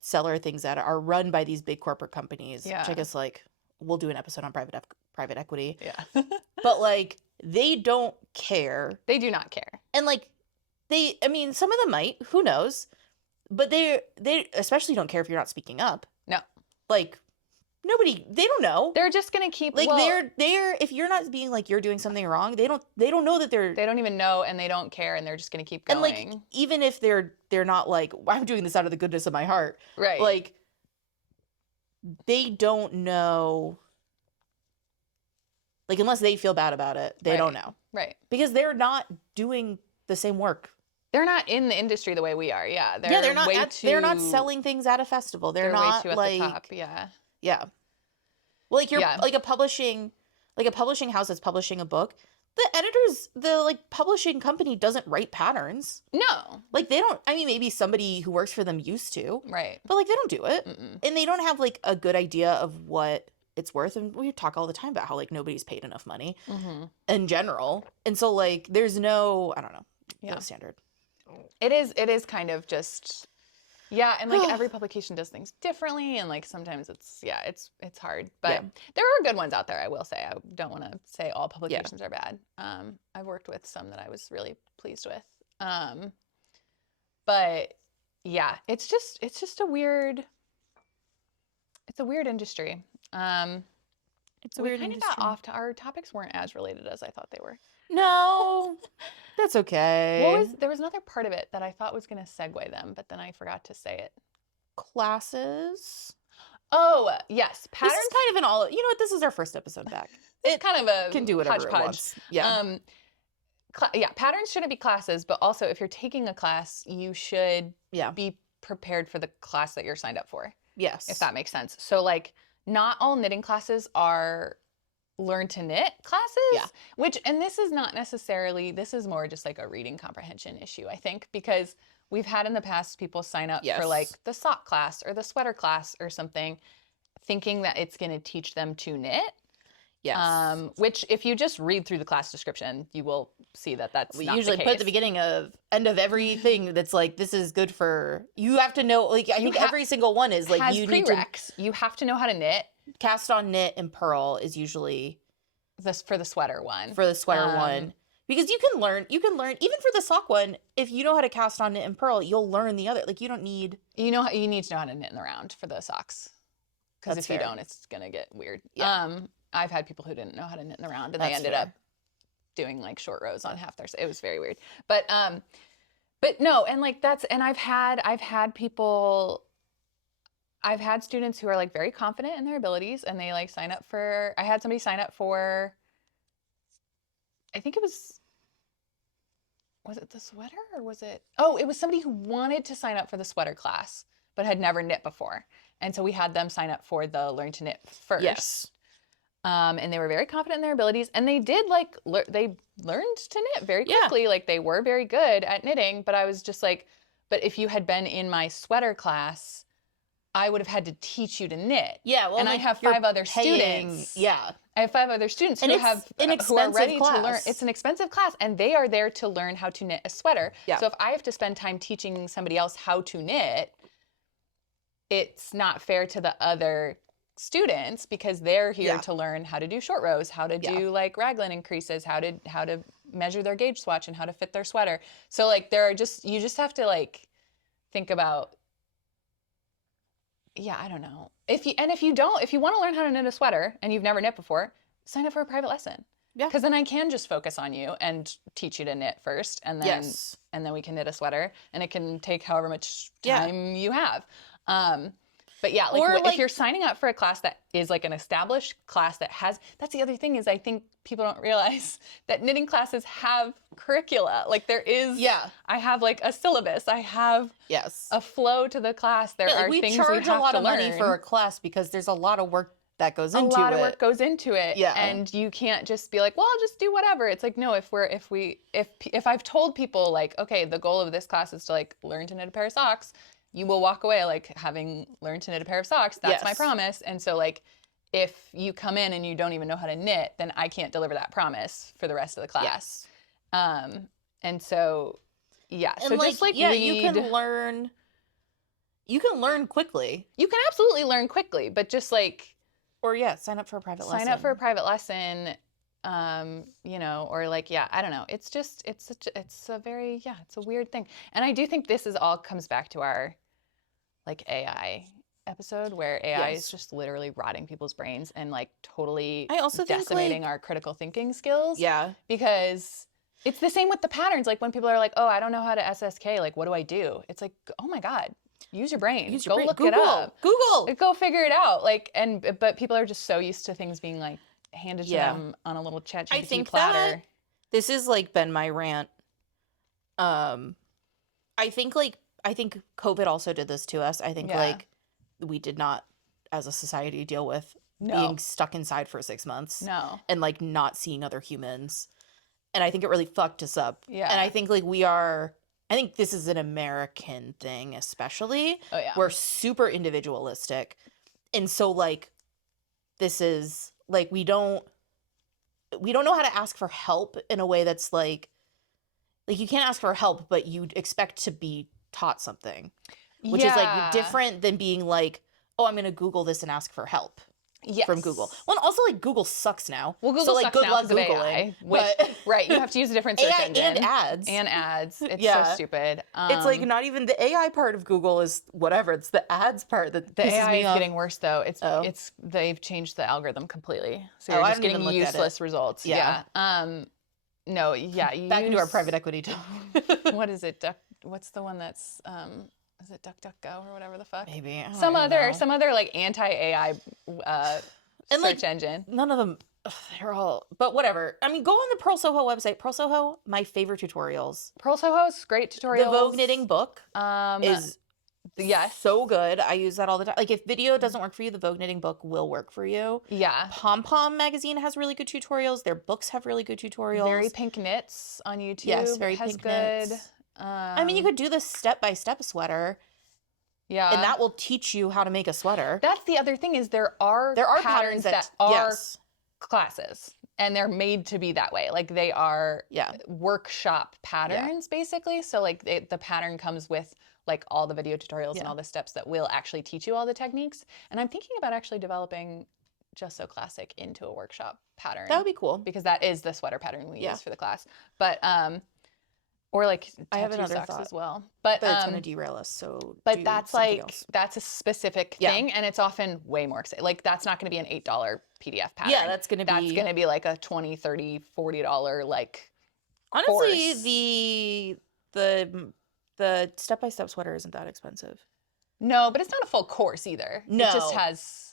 sell our things at are run by these big corporate companies. Yeah. Which I guess like we'll do an episode on private equity. Yeah. But like they don't care. They do not care. And like I mean, some of them might, who knows? But they especially don't care if you're not speaking up. No. Like they don't know. They're just gonna keep like they're if you're not being like you're doing something wrong, they don't know that they don't even know, and they don't care, and they're just gonna keep going. And like even if they're not like, I'm doing this out of the goodness of my heart, right? Like they don't know. Like unless they feel bad about it, they don't know, right? Because they're not doing the same work. They're not in the industry the way we are. Yeah, they're not. They're not selling things at a festival. They're not way too like at the top. Yeah. Yeah. Well, like you're like a publishing house that's publishing a book. The like publishing company doesn't write patterns. No. Like they don't. I mean, maybe somebody who works for them used to. Right. But like they don't do it, and they don't have like a good idea of what it's worth. And we talk all the time about how like nobody's paid enough money in general, and so like there's no, I don't know, no standard. It is kind of just. Yeah, and like every publication does things differently, and like sometimes it's hard, but there are good ones out there. I will say, I don't want to say all publications are bad. I've worked with some that I was really pleased with, but yeah, it's just a weird industry. It's a weird industry. Got off to our topics weren't as related as I thought they were. No, that's okay. There was another part of it that I thought was going to segue them, but then I forgot to say it. Classes. Oh, yes. Patterns. This is kind of an all. You know what? This is our first episode back. It's kind of a can do whatever hodgepodge. It wants. Yeah. Patterns shouldn't be classes, but also if you're taking a class, you should be prepared for the class that you're signed up for. Yes. If that makes sense. So like, not all knitting classes are learn to knit classes, and this is not necessarily, this is more just like a reading comprehension issue, I think, because we've had in the past people sign up for like the sock class or the sweater class or something, thinking that it's going to teach them to knit. Yes. Which if you just read through the class description, you will see that that's we not usually the put case. at the beginning of end of everything that's like, this is good for, you have to know, like I think every single one is like, you need to, you have to know how to knit. Cast on, knit, and purl is usually this for the sweater one. For the sweater one. Because you can learn, even for the sock one, if you know how to cast on, knit, and purl, you'll learn the other. Like you don't need. You need to know how to knit in the round for the socks. Because if you don't, it's going to get weird. Yeah. I've had people who didn't know how to knit in the round, and they ended up doing like short rows on half their. It was very weird. But no, and like and I've had people. I've had students who are like very confident in their abilities, and they like sign up for. I had somebody sign up for. I think it was it the sweater or was it? Oh, it was somebody who wanted to sign up for the sweater class but had never knit before, and so we had them sign up for the learn to knit first. Yes. And they were very confident in their abilities, and they did like they learned to knit very quickly. Like they were very good at knitting, but I was just like, but if you had been in my sweater class, I would have had to teach you to knit. Yeah, well, and like I have 5 other students. Yeah, I have 5 other students and who are ready class. to learn. It's an expensive class, and they are there to learn how to knit a sweater. Yeah. So if I have to spend time teaching somebody else how to knit, it's not fair to the other students because they're here to learn how to do short rows, how to do like raglan increases, how to measure their gauge swatch and how to fit their sweater. So like you just have to like think about. Yeah, I don't know. If you want to learn how to knit a sweater and you've never knit before, sign up for a private lesson. Yeah. Because then I can just focus on you and teach you to knit first, and then we can knit a sweater, and it can take however much time you have. But yeah, like if you're signing up for a class that is like an established class that's the other thing is I think people don't realize that knitting classes have curricula. Like there is, I have like a syllabus. I have a flow to the class. There are things we have to learn. We charge a lot of money for a class because there's a lot of work that goes into it. A lot of work goes into it. Yeah. And you can't just be like, well, I'll just do whatever. It's like, no, if I've told people like, okay, the goal of this class is to like learn to knit a pair of socks, you will walk away like having learned to knit a pair of socks. That's my promise. And so like, if you come in and you don't even know how to knit, then I can't deliver that promise for the rest of the class. Yes. And so, yeah. And so like, just like you can learn quickly. You can absolutely learn quickly, but just like, or sign up for a private lesson. Sign up for a private lesson, you know, or like, I don't know. It's just, it's a weird thing. And I do think this all comes back to our like AI episode where AI is just literally rotting people's brains and like totally decimating our critical thinking skills. Yeah. Because it's the same with the patterns. Like when people are like, oh, I don't know how to SSK, like, what do I do? It's like, oh my God. Use your brain. Go look it up. Google. Go figure it out. Like, but people are just so used to things being like handed to them on a little ChatGPT platter. That this has like been my rant. I think COVID also did this to us. I think like we did not, as a society, deal with being stuck inside for 6 months. No. And like not seeing other humans. And I think it really fucked us up. Yeah. And I think I think this is an American thing, especially. Oh, yeah. We're super individualistic. And so, like, this is, like, we don't know how to ask for help in a way that's, like, you can't ask for help, but you'd expect to be taught something. Which is, like, different than being like, oh, I'm going to Google this and ask for help. Yes. From Google. Well, and also like Google sucks now. Well, Google sucks good now luck because of Googling, AI. Which, right, you have to use a different search AI engine. and ads. It's so stupid. It's like not even the AI part of Google is whatever. It's the ads part that the pisses AI me is off. getting worse though. It's they've changed the algorithm completely, so you're I just haven't getting even looked at useless results. Yeah. No. Yeah. Back into our private equity talk. What is it? What's the one that's is it DuckDuckGo or whatever the fuck? Maybe some other like anti-AI and search engine. None of them. They're all. But whatever. I mean, go on the Pearl Soho website. Pearl Soho, my favorite tutorials. Pearl Soho's great tutorials. The Vogue knitting book is so good. I use that all the time. Like if video doesn't work for you, the Vogue knitting book will work for you. Yeah. Pom Pom magazine has really good tutorials. Their books have really good tutorials. Very Pink Knits on YouTube. Yes, Very has Pink good. Knits. I mean, you could do the step-by-step sweater. Yeah. And that will teach you how to make a sweater. That's the other thing is there are patterns that are classes and they're made to be that way. Like they are workshop patterns basically. So like the pattern comes with like all the video tutorials and all the steps that will actually teach you all the techniques. And I'm thinking about actually developing Just So Classic into a workshop pattern. That would be cool. Because that is the sweater pattern we use for the class. But or like I have another socks thought as well. But it's going to derail us. So but that's like that's a specific thing and it's often way more exciting. Like that's not going to be an $8 PDF pattern. Yeah, that's going to be like a $20, $30, $40 like honestly course. the step-by-step sweater isn't that expensive. No, but it's not a full course either. No. It just has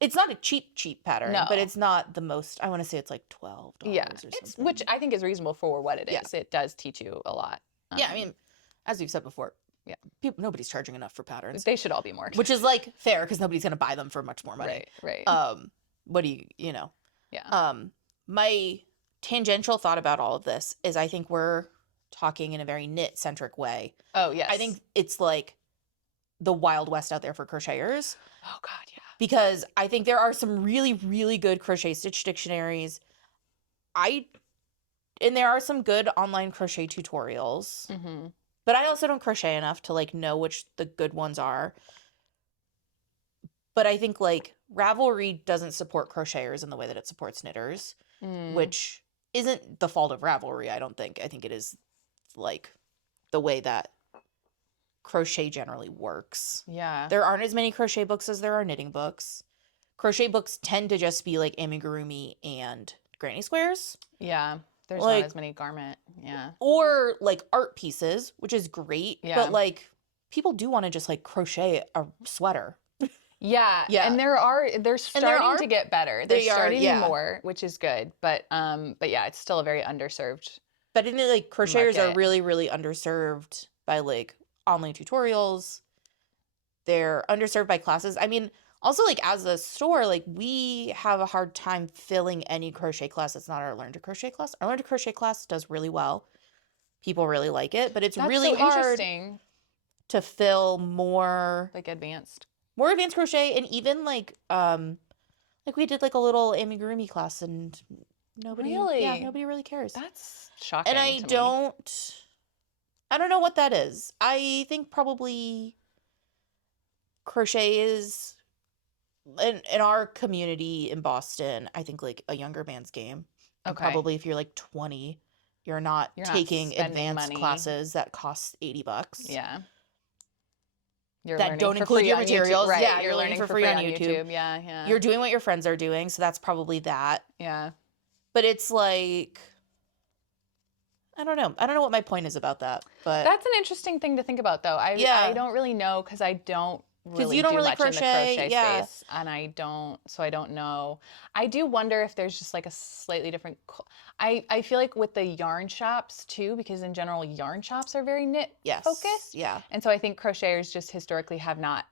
it's not a cheap pattern, but it's not the most. I want to say it's like $12 or something. Which I think is reasonable for what it is. It does teach you a lot. I mean, as we've said before, nobody's charging enough for patterns. They should all be more expensive. Which is like fair because nobody's going to buy them for much more money. Right. What do you know? Yeah. My tangential thought about all of this is I think we're talking in a very knit-centric way. Oh, yes. I think it's like the Wild West out there for crocheters. Oh, God, yeah. Because I think there are some really, really good crochet stitch dictionaries. And there are some good online crochet tutorials. Mm-hmm. But I also don't crochet enough to like know which the good ones are. But I think like Ravelry doesn't support crocheters in the way that it supports knitters, which isn't the fault of Ravelry, I don't think. I think it is like the way that crochet generally works. Yeah. There aren't as many crochet books as there are knitting books. Crochet books tend to just be like amigurumi and granny squares. Yeah. There's like, not as many garment. Yeah. Or like art pieces, which is great. Yeah. But like people do want to just like crochet a sweater. Yeah. And they're starting to get better. They're starting to more, which is good. But yeah, it's still a very underserved. But in like crocheters market. are really, really underserved by like online tutorials. They're underserved by classes. I mean, Also, like, as a store, like, we have a hard time filling any crochet class that's not our Learn to Crochet class. Our Learn to Crochet class does really well. People really like it, but it's That's really so hard interesting. to fill more Like advanced crochet, and even like we did like a little amigurumi class, and nobody really cares. That's shocking. And I don't know what that is. I think probably crochet is in our community in Boston, I think like a younger man's game. And probably if you're like 20, you're not taking advanced classes that cost $80. Yeah. That don't include your materials. Right. Yeah, you're learning for free on YouTube. Yeah, yeah. You're doing what your friends are doing, so that's probably that. Yeah. But it's like, I don't know. I don't know what my point is about that. But that's an interesting thing to think about, though. I don't really know because I don't really do much in the crochet space, and I don't know. I do wonder if there's just like a slightly different. I feel like with the yarn shops too, because in general yarn shops are very knit focused. Yeah. And so I think crocheters just historically have not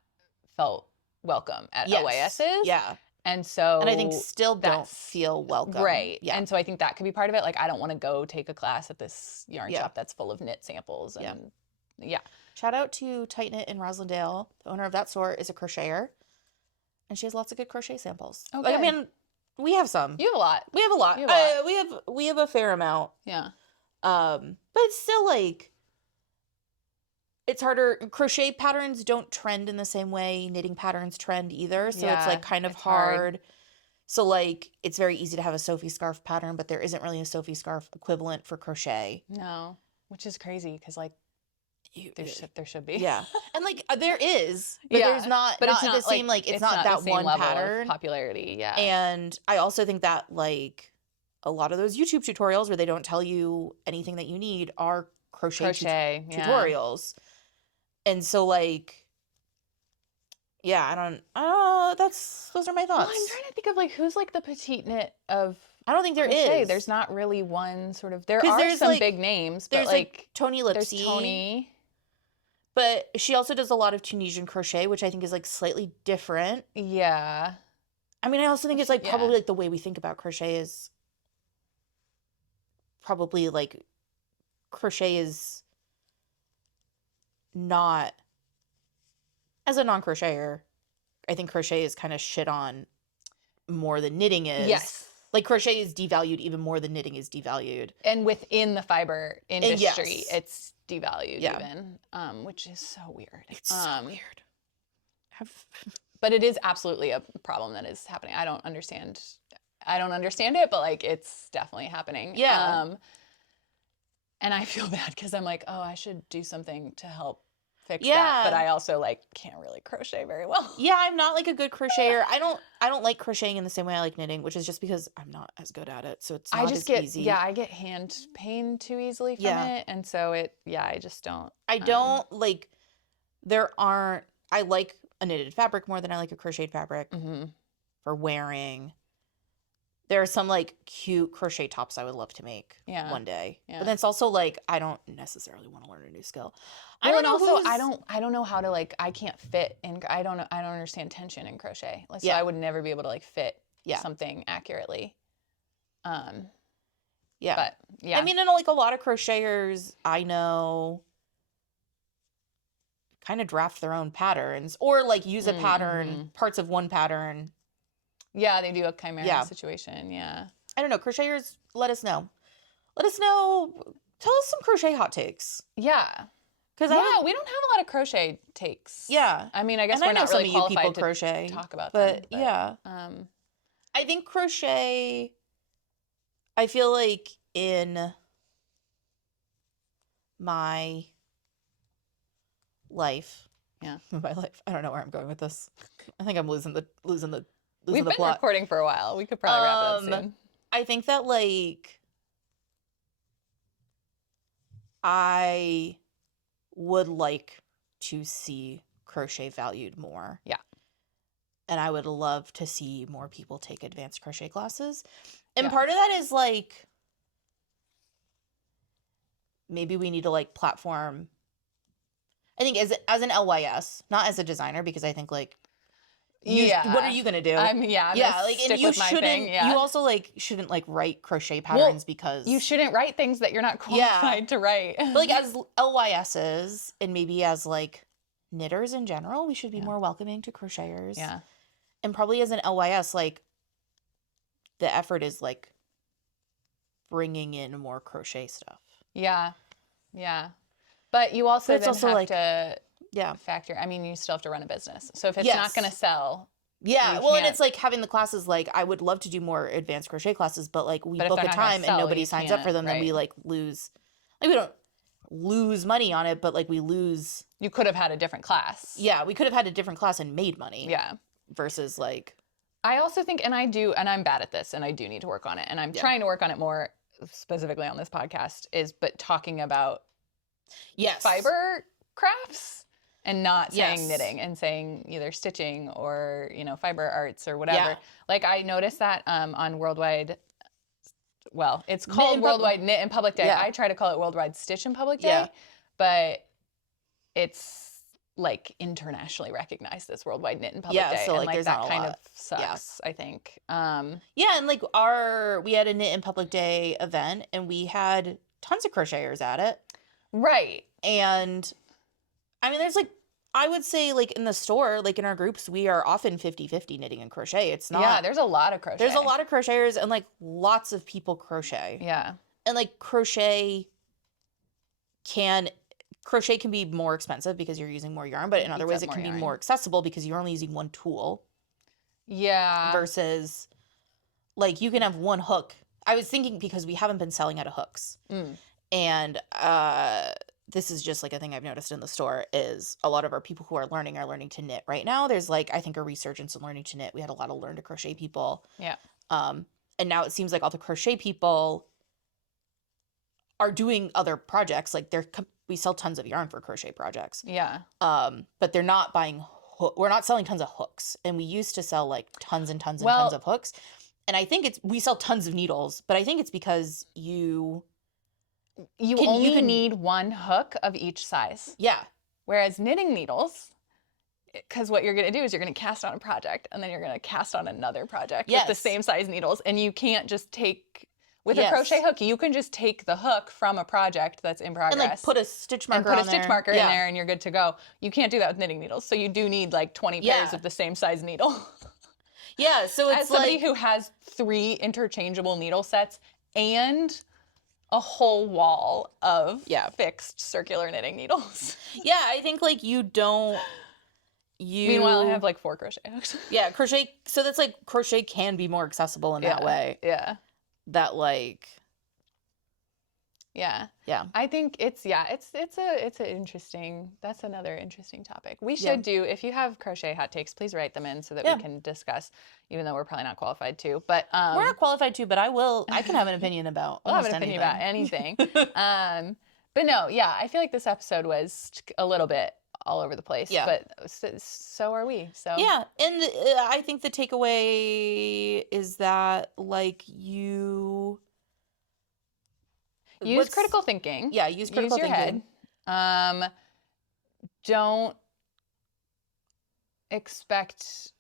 felt welcome at OASs. Yeah. And I think still don't feel welcome. Right. Yeah. And so I think that could be part of it. Like, I don't want to go take a class at this yarn shop that's full of knit samples. And Shout out to Tight Knit in Roslindale. The owner of that store is a crocheter, and she has lots of good crochet samples. Okay. Like, I mean, we have some. You have a lot. We have a lot. We have a fair amount. Yeah. But it's still like, it's harder. Crochet patterns don't trend in the same way knitting patterns trend either. So it's like kind of hard. So like, it's very easy to have a Sophie scarf pattern, but there isn't really a Sophie scarf equivalent for crochet. No, which is crazy because like, there should be. Yeah. And like there is, but there's not, but it's not the same, like it's not that one pattern. Of popularity. Yeah. And I also think that like a lot of those YouTube tutorials where they don't tell you anything that you need are crochet tutorials. And so like, yeah, those are my thoughts. Well, I'm trying to think of like who's like the petite knit of I don't think there crochet. is. There's not really one sort of, there are some big names, but there's like Tony Lipsy. There's Tony. But she also does a lot of Tunisian crochet, which I think is like slightly different. Yeah. I mean, I also think it's like probably like the way we think about crochet is probably like crochet is not, as a non-crocheter, I think crochet is kind of shit on more than knitting is. Yes. Like crochet is devalued even more than knitting is devalued. And within the fiber industry, it's devalued even, which is so weird. It's so weird. But it is absolutely a problem that is happening. I don't understand it, but like it's definitely happening. Yeah. And I feel bad because I'm like, oh, I should do something to help fix that, but I also like can't really crochet very well. Yeah, I'm not like a good crocheter. I don't like crocheting in the same way I like knitting, which is just because I'm not as good at it, so it's not as easy. Yeah, I get hand pain too easily from it, and so I just don't. I don't like. I like a knitted fabric more than I like a crocheted fabric for wearing. There are some like cute crochet tops I would love to make one day. Yeah. But then it's also like I don't necessarily want to learn a new skill. Well, I don't know how to like, I can't fit in, I don't understand tension in crochet. So I would never be able to like fit something accurately. But yeah. I mean, and like a lot of crocheters I know kind of draft their own patterns or like use a pattern, parts of one pattern. Yeah, they do a chimera situation. Yeah. I don't know. Crocheters, let us know. Let us know. Tell us some crochet hot takes. Yeah. Because we don't have a lot of crochet takes. Yeah. I mean, I guess we're not really qualified to talk about them. But yeah. I think crochet, I feel like in my life. Yeah. My life. I don't know where I'm going with this. I think I'm losing the We've been plot. Recording for a while. We could probably wrap it up soon. I think that like I would like to see crochet valued more. Yeah. And I would love to see more people take advanced crochet classes. And part of that is like maybe we need to like platform. I think as an LYS, not as a designer, because I think like what are you gonna do? I'm like, stick and you with my shouldn't. thing. Yeah. You also like shouldn't like write crochet patterns because you shouldn't write things that you're not qualified to write. But like as LYSs and maybe as like knitters in general, we should be more welcoming to crocheters. Yeah. And probably as an LYS, like the effort is like bringing in more crochet stuff. Yeah. Yeah. But you also then also have like, to factor. I mean, you still have to run a business. So if it's not going to sell. Yeah. Well, and it's like having the classes, like I would love to do more advanced crochet classes, but like we book a time and nobody signs up for them, then we like lose. Like we don't lose money on it, but like we lose. You could have had a different class. Yeah. We could have had a different class and made money. Yeah. Versus like. I also think, and I'm bad at this and I do need to work on it. And I'm trying to work on it more specifically on this podcast but talking about fiber crafts and not saying knitting and saying either stitching or, fiber arts or whatever. Yeah. Like I noticed that on Worldwide, well, it's called Worldwide Knit in Public Day. Yeah. I try to call it Worldwide Stitch in Public Day, but it's like internationally recognized as Worldwide Knit in Public Day. So and like that kind of sucks, I think. And like we had a Knit in Public Day event and we had tons of crocheters at it. Right. And I mean, there's like, I would say like in the store, like in our groups, we are often 50-50 knitting and crochet. It's not. Yeah, there's a lot of crochet. There's a lot of crocheters and like lots of people crochet. Yeah. And like crochet can be more expensive because you're using more yarn, but in other ways it can be more accessible because you're only using one tool. Yeah. Versus like you can have one hook. I was thinking because we haven't been selling out of hooks. And this is just like a thing I've noticed in the store is a lot of our people who are learning to knit right now. There's like, I think a resurgence in learning to knit. We had a lot of learn to crochet people. Yeah. And now it seems like all the crochet people are doing other projects. Like we sell tons of yarn for crochet projects. Yeah. But they're not buying, we're not selling tons of hooks. And we used to sell like tons and tons and tons of hooks. And I think we sell tons of needles, but I think it's because you only need one hook of each size. Yeah. Whereas knitting needles, because what you're going to do is you're going to cast on a project and then you're going to cast on another project with the same size needles. And you can't just take, with a crochet hook, you can just take the hook from a project that's in progress. And like put a stitch marker in there and you're good to go. You can't do that with knitting needles. So you do need like 20 pairs of the same size needle. Yeah. So it's as somebody who has 3 interchangeable needle sets and a whole wall of fixed circular knitting needles. Yeah, I think like meanwhile, I have like 4 crochet hooks. Yeah, crochet. So that's like crochet can be more accessible in that way. Yeah. That like. Yeah. Yeah. I think it's an interesting, that's another interesting topic. We should do, if you have crochet hot takes, please write them in so that we can discuss, even though we're probably not qualified to, but. We're not qualified to, but I can have an opinion about I'll have an opinion about anything. But no, I feel like this episode was a little bit all over the place, but so are we, so. Yeah, and I think the takeaway is that like Use critical thinking. Yeah, use critical thinking. Head. Don't expect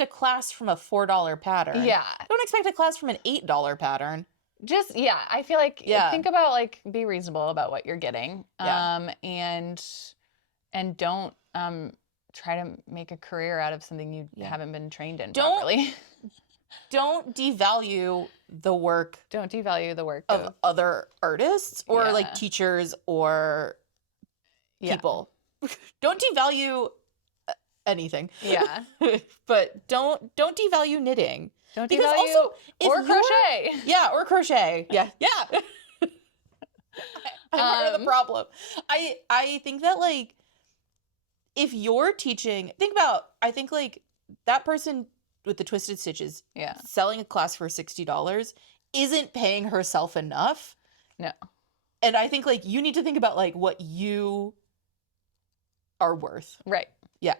a class from a $4 pattern. Yeah. Don't expect a class from an $8 pattern. Just, I feel like think about like be reasonable about what you're getting. And don't try to make a career out of something you haven't been trained in properly. Don't devalue the work. Don't devalue the work of other artists or like teachers or people. Don't devalue anything. Yeah. But don't devalue knitting. Don't because devalue also or crochet. Yeah, or crochet. Yeah. Yeah. I'm part of the problem. I think that like if you're teaching, I think like that person with the twisted stitches selling a class for $60 isn't paying herself enough. No. And I think like you need to think about like what you are worth. Right. Yeah.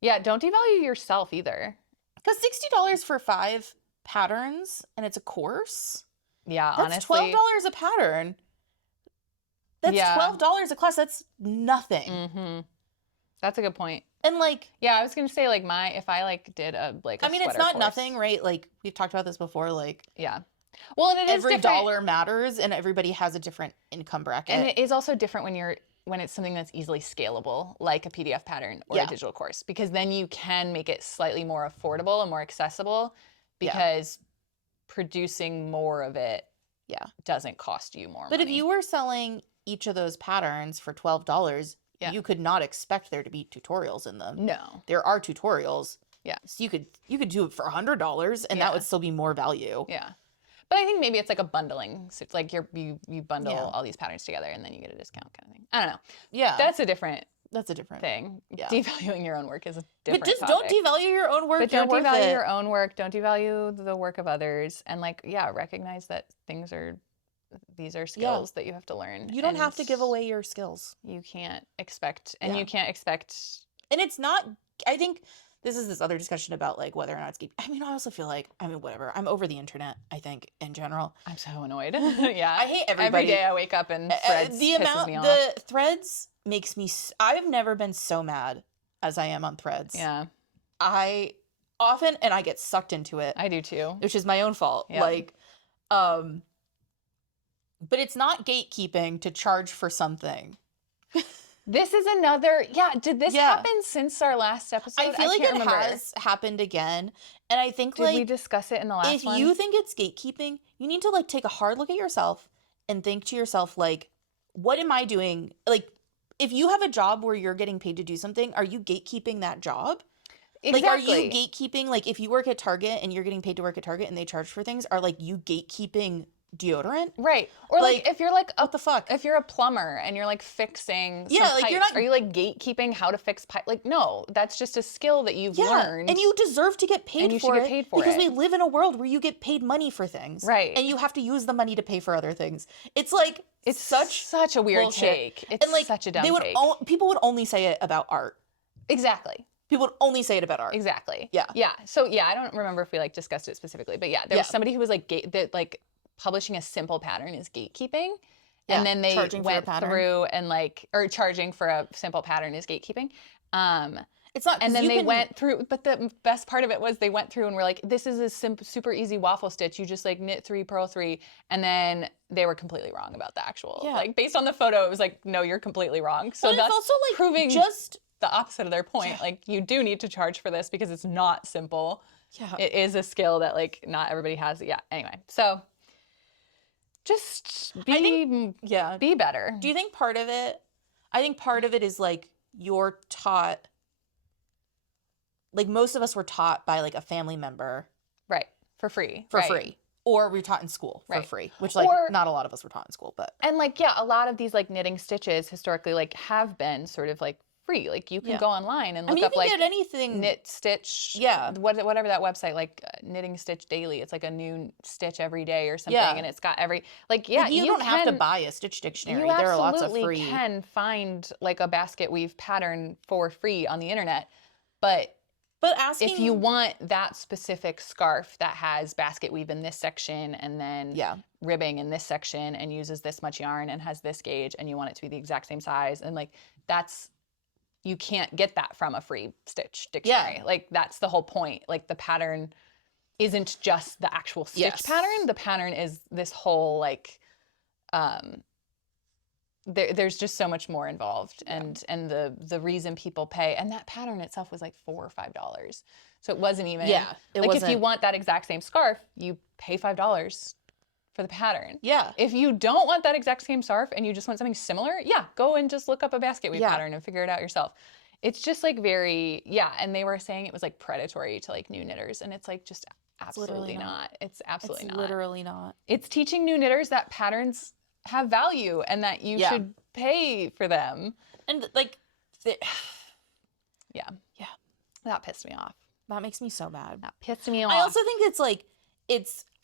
Yeah, don't devalue yourself either. Because $60 for 5 patterns and it's a course. Yeah, that's honestly. $12 a pattern. That's $12 a class. That's nothing. Mm-hmm. That's a good point. And like, yeah, I was gonna say like if I like did a I mean, it's not course, nothing, right? Like we've talked about this before. Like, yeah. Well, and it is every different. dollar matters, and everybody has a different income bracket. And it is also different when it's something that's easily scalable, like a PDF pattern or a digital course, because then you can make it slightly more affordable and more accessible, because producing more of it doesn't cost you more money. But if you were selling each of those patterns for $12, you could not expect there to be tutorials in them. No. There are tutorials. Yeah. So you could do it for $100, and that would still be more value. Yeah. But I think maybe it's like a bundling. So it's like you bundle all these patterns together and then you get a discount kind of thing. I don't know. Yeah. That's a different thing. Yeah. Devaluing your own work is a different But just topic. don't devalue your own work. But don't devalue your own work. Don't devalue the work of others. And like, recognize that these are skills that you have to learn. You don't have to give away your skills. You can't expect, and you can't expect. And it's not, I think this is this other discussion about like whether or not it's I mean, I also feel like, whatever. I'm over the internet, I think, in general. I'm so annoyed. Yeah. I hate everybody. Every day I wake up and Threads pisses me off. The Threads makes me, I've never been so mad as I am on Threads. Yeah. I often, and I get sucked into it. I do too. Which is my own fault. Yeah. Like, but it's not gatekeeping to charge for something. This is another, did this happen since our last episode? I feel like it has happened again. And I think Did we discuss it in the last one? If you think it's gatekeeping, you need to like take a hard look at yourself and think to yourself, like, what am I doing? Like, if you have a job where you're getting paid to do something, are you gatekeeping that job? Exactly. Like, are you gatekeeping, like, if you work at Target and you're getting paid to work at Target and they charge for things, are like you gatekeeping deodorant? Right. Or like if you're like what the fuck? If you're a plumber and you're like fixing some like pipes, you're not, are you like gatekeeping how to fix pipe? Like, no, that's just a skill that you've learned. And you deserve to get paid and you for should it get paid for because it. we live in a world where you get paid money for things. Right. And you have to use the money to pay for other things. It's like it's such a weird bullshit. take. It's and like such a dumb take. People would only say it about art. Exactly. People would only say it about art. Exactly. Yeah. Yeah. So I don't remember if we like discussed it specifically, but there was somebody who was like publishing a simple pattern is gatekeeping. Yeah, and then they went through and or charging for a simple pattern is gatekeeping. It's not. And then they went through, but the best part of it was they went through and were like, this is a super easy waffle stitch. You just like knit 3, purl 3. And then they were completely wrong about the actual, like based on the photo, it was like, no, you're completely wrong. So that's also like proving just the opposite of their point. Yeah. Like you do need to charge for this because it's not simple. Yeah. It is a skill that like not everybody has. Yeah. Anyway, so just be better. Do you think part of it, I think part of it is like you're taught, like most of us were taught by like a family member. Right. For free. Or we were taught in school for free, which not a lot of us were taught in school, but. And like, a lot of these like knitting stitches historically like have been sort of like free. Like you can go online and look up like get anything knit stitch. Yeah. Whatever that website, like Knitting Stitch Daily. It's like a new stitch every day or something. And it's got every you don't have to buy a stitch dictionary. You there are lots of free. absolutely can find like a basket weave pattern for free on the internet. But asking if you want that specific scarf that has basket weave in this section and then ribbing in this section and uses this much yarn and has this gauge and you want it to be the exact same size and like you can't get that from a free stitch dictionary. Like that's the whole point. Like the pattern isn't just the actual stitch pattern. The pattern is this whole like there's just so much more involved and the reason people pay, and that pattern itself was like $4 or $5. So it wasn't even if you want that exact same scarf, you pay $5 for the pattern. Yeah. If you don't want that exact same scarf and you just want something similar, go and just look up a basket weave pattern and figure it out yourself. It's just like very, and they were saying it was like predatory to like new knitters, and it's like just absolutely not. It's absolutely not. Literally not. It's teaching new knitters that patterns have value and that you should pay for them. And like, that pissed me off. That makes me so mad. That pissed me off. I also think it's like,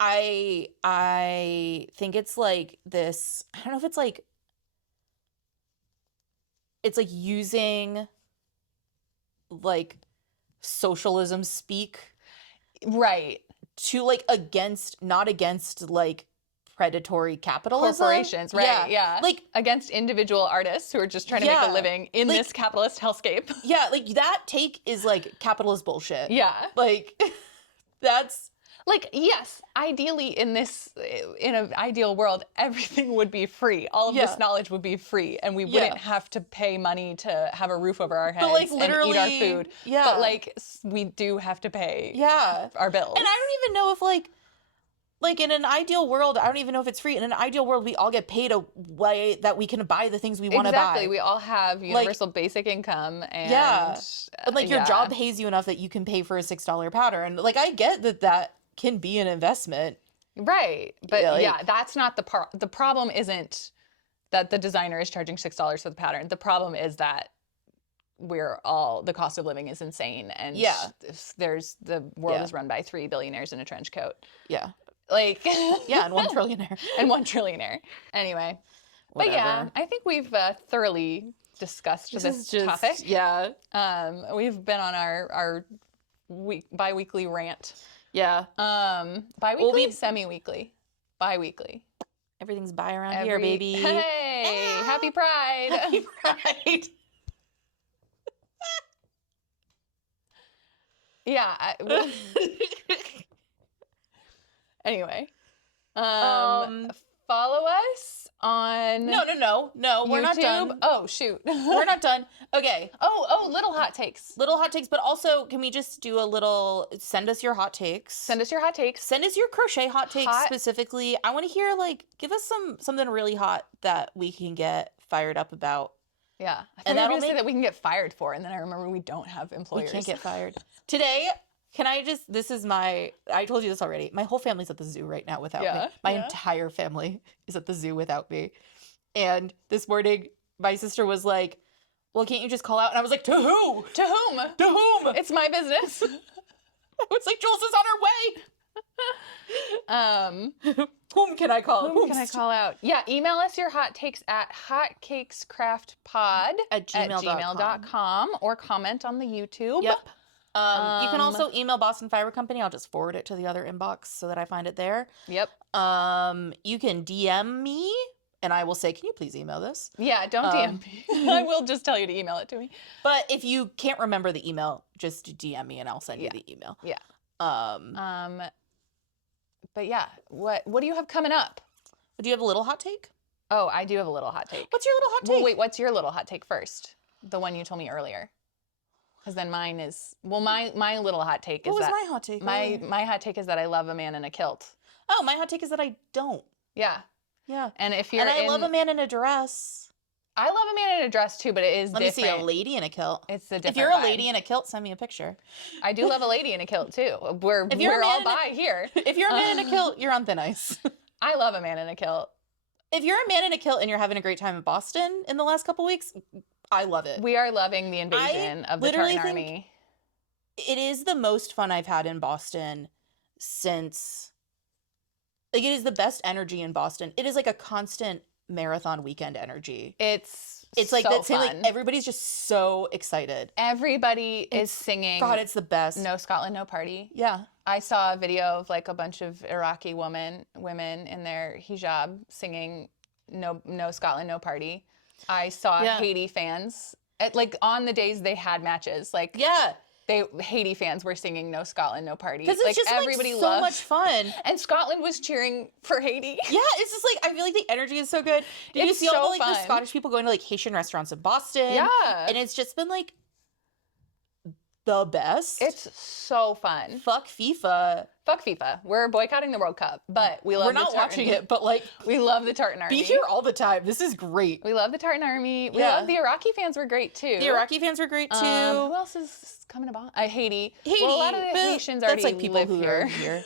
I think it's like this, I don't know if it's like using like socialism speak. Right. To like not against like predatory capitalism. Corporations, right? Yeah. Like against individual artists who are just trying to make a living in this capitalist hellscape. Yeah, like that take is like capitalist bullshit. Yeah. Like that's like, yes, ideally in an ideal world, everything would be free. All of this knowledge would be free, and we wouldn't have to pay money to have a roof over our heads like, literally, and eat our food. Yeah. But like, we do have to pay our bills. And I don't even know if like in an ideal world, I don't even know if it's free. In an ideal world, we all get paid a way that we can buy the things we want to buy. Exactly. We all have universal basic income. And, and like your job pays you enough that you can pay for a $6 pattern. Like I get that can be an investment. Right. But that's not the problem isn't that the designer is charging $6 for the pattern. The problem is that the cost of living is insane. And the world is run by 3 billionaires in a trench coat. Yeah. Like, and 1 trillionaire. And 1 trillionaire. Anyway. Whatever. But yeah, I think we've thoroughly discussed this topic. Yeah. We've been on our bi-weekly rant. Yeah. Bi-weekly? Semi-weekly. Bi-weekly. Everything's bi around here, baby. Hey! Happy Pride! Happy Pride! Yeah. Anyway. Follow us on No, we're not done. Oh, shoot. We're not done. Okay. Oh, little hot takes. Little hot takes, but also can we just do a little, send us your hot takes. Send us your hot takes. Send us your crochet hot takes specifically. I want to hear, like, give us something really hot that we can get fired up about. Yeah. And that'll say that we can get fired for, and then I remember we don't have employers. We can't get fired. Today, I told you this already. My whole family's at the zoo right now without me. My entire family is at the zoo without me. And this morning, my sister was like, well, can't you just call out? And I was like, to who? To whom? To whom? It's my business. I was like, Jules is on her way. Whom can I call? Whom can I call out? Yeah, email us your hot takes at hotcakescraftpod@gmail.com or comment on the YouTube. Yep. You can also email Boston Fiber Company. I'll just forward it to the other inbox so that I find it there. Yep. You can DM me, and I will say, can you please email this? Yeah, don't DM me. I will just tell you to email it to me. But if you can't remember the email, just DM me, and I'll send you the email. Yeah. But yeah, what do you have coming up? Do you have a little hot take? Oh, I do have a little hot take. What's your little hot take? Well, wait, what's your little hot take first? The one you told me earlier. Because then mine is, my little hot take is that. What was my hot take? My hot take is that I love a man in a kilt. Oh, my hot take is that I don't. Yeah. Yeah. And if you're I love a man in a dress. I love a man in a dress too, but it is different. Let me see a lady in a kilt. It's a different If you're a vibe. lady in a kilt, send me a picture. I do love a lady in a kilt too. We're all bi here. If you're a man in a kilt, you're on thin ice. I love a man in a kilt. If you're a man in a kilt and you're having a great time in Boston in the last couple weeks, I love it. We are loving the invasion of the Tartan Army. It is the most fun I've had in Boston since, like, it is the best energy in Boston. It is like a constant marathon weekend energy. It's like so that same, fun. like, everybody's just so excited. Everybody is singing. God, it's the best. No Scotland, no party. Yeah. I saw a video of like a bunch of Iraqi women in their hijab singing No Scotland, no party. I saw Haiti fans like on the days they had matches. Like Haiti fans were singing No Scotland, no party. Because it's like, just everybody like, so loved, much fun. And Scotland was cheering for Haiti. Yeah, it's just like, I feel like the energy is so good. Did you see all the, like, the Scottish people going to like Haitian restaurants in Boston? Yeah. And it's just been like the best. It's so fun. Fuck FIFA. Fuck FIFA. We're boycotting the World Cup, but we love We're not watching it, but like we love the Tartan Army. Be here all the time. This is great. We love the Tartan Army. We love the Iraqi fans were great too. The Iraqi fans were great too. Who else is coming about? Haiti. Well, a lot of the Haitians already like people live who here. are here.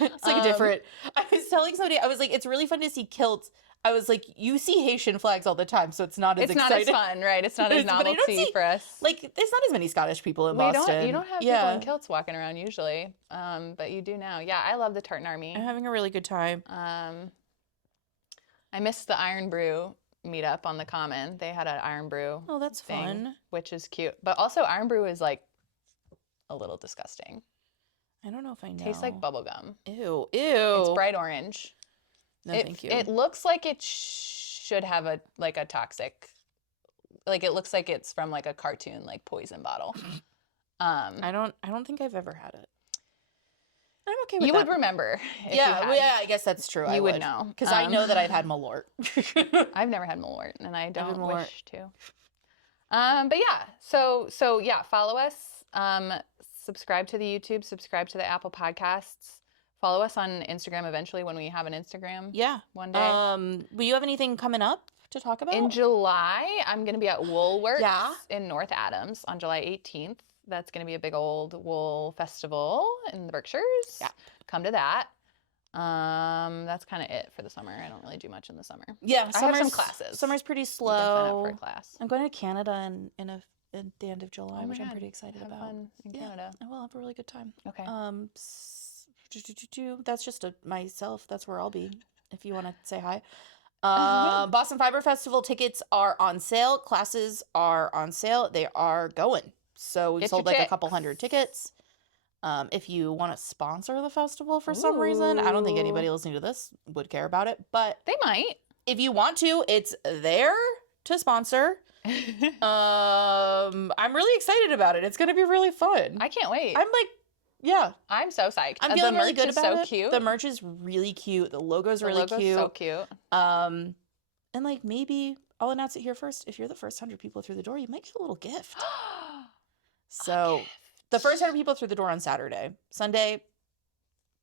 It's like a different. I was telling somebody, I was like, it's really fun to see kilts. I was like, you see Haitian flags all the time, so it's not as exciting. It's not as fun, right? It's not as novelty for us. Like, there's not as many Scottish people in Boston. You don't have people in kilts walking around usually, but you do now. Yeah, I love the Tartan Army. I'm having a really good time. I missed the Iron Brew meetup on the Common. They had an Iron Brew. Oh, that's thing, fun. Which is cute. But also, Iron Brew is like a little disgusting. I don't know if I know. Tastes like bubble gum. Ew. It's bright orange. No, thank you. It looks like it should have a toxic, like it looks like it's from like a cartoon, like poison bottle. I don't think I've ever had it. I'm okay with you that. would remember. If Yeah, you well, yeah, I guess that's true. You would know. Because I know that I've had Malort. I've never had Malort, and I don't Malort. wish to. But yeah, so yeah, follow us. Subscribe to the YouTube. Subscribe to the Apple Podcasts. Follow us on Instagram eventually when we have an Instagram. Yeah. One day. Will you have anything coming up to talk about? In July, I'm going to be at Woolworths Yeah. in North Adams on July 18th. That's going to be a big old wool festival in the Berkshires. Yeah. Come to that. That's kind of it for the summer. I don't really do much in the summer. Yeah, I have some classes. Summer's pretty You can sign slow. up for a class. I'm going to Canada at the end of July, Oh my which I'm God. pretty excited Have about. fun in Canada. I will have a really good time. Okay. That's just myself. That's where I'll be. If you want to say hi. Boston Fiber Festival tickets are on sale. Classes are on sale. They are going. So we sold like a couple hundred tickets. If you want to sponsor the festival for some reason, I don't think anybody listening to this would care about it, but They might. if you want to, it's there to sponsor. I'm really excited about it. It's going to be really fun. I can't wait. I'm like, yeah. I'm so psyched. I'm feeling really good about it. So cute. The merch is really cute. The logo's really cute. So cute. And like maybe I'll announce it here first. If you're the first 100 people through the door, you might get a little gift. So the first 100 people through the door on Saturday. Sunday,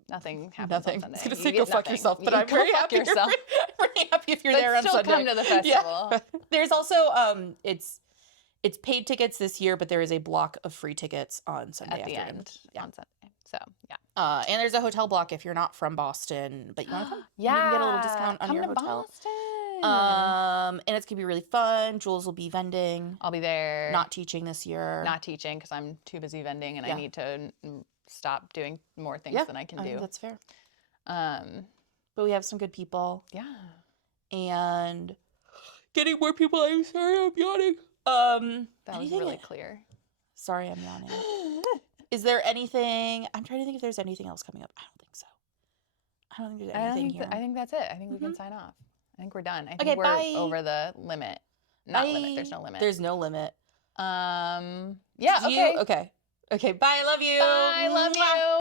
nothing happens nothing. on Sunday. I was gonna You say get go fuck nothing. yourself, but You I'm go very fuck happy. yourself. I'm really happy if you're But there on still Sunday. come to the festival. Yeah. There's also it's paid tickets this year, but there is a block of free tickets on Sunday At the afternoon. end Yeah. on Sunday. So yeah. And there's a hotel block if you're not from Boston, but you want to come. Yeah. You can get a little discount on come your to hotel. Boston. And it's gonna be really fun. Jules will be vending. I'll be there. Not teaching this year. Not teaching because I'm too busy vending and Yeah. I need to stop doing more things than I can do. think that's fair. Um, But we have some good people. yeah. And getting more people. I'm sorry, I'm yawning. That was really clear. Sorry, I'm yawning. Is there anything? I'm trying to think if there's anything else coming up. I don't think so. I don't think there's anything here. I think that's it. I think we can sign off. I think we're done. I think Okay, we're bye. over the limit. Not limit. There's no limit. There's no limit. Yeah. Okay. Okay. Okay. Bye. I love you. Bye. Love Mwah. you.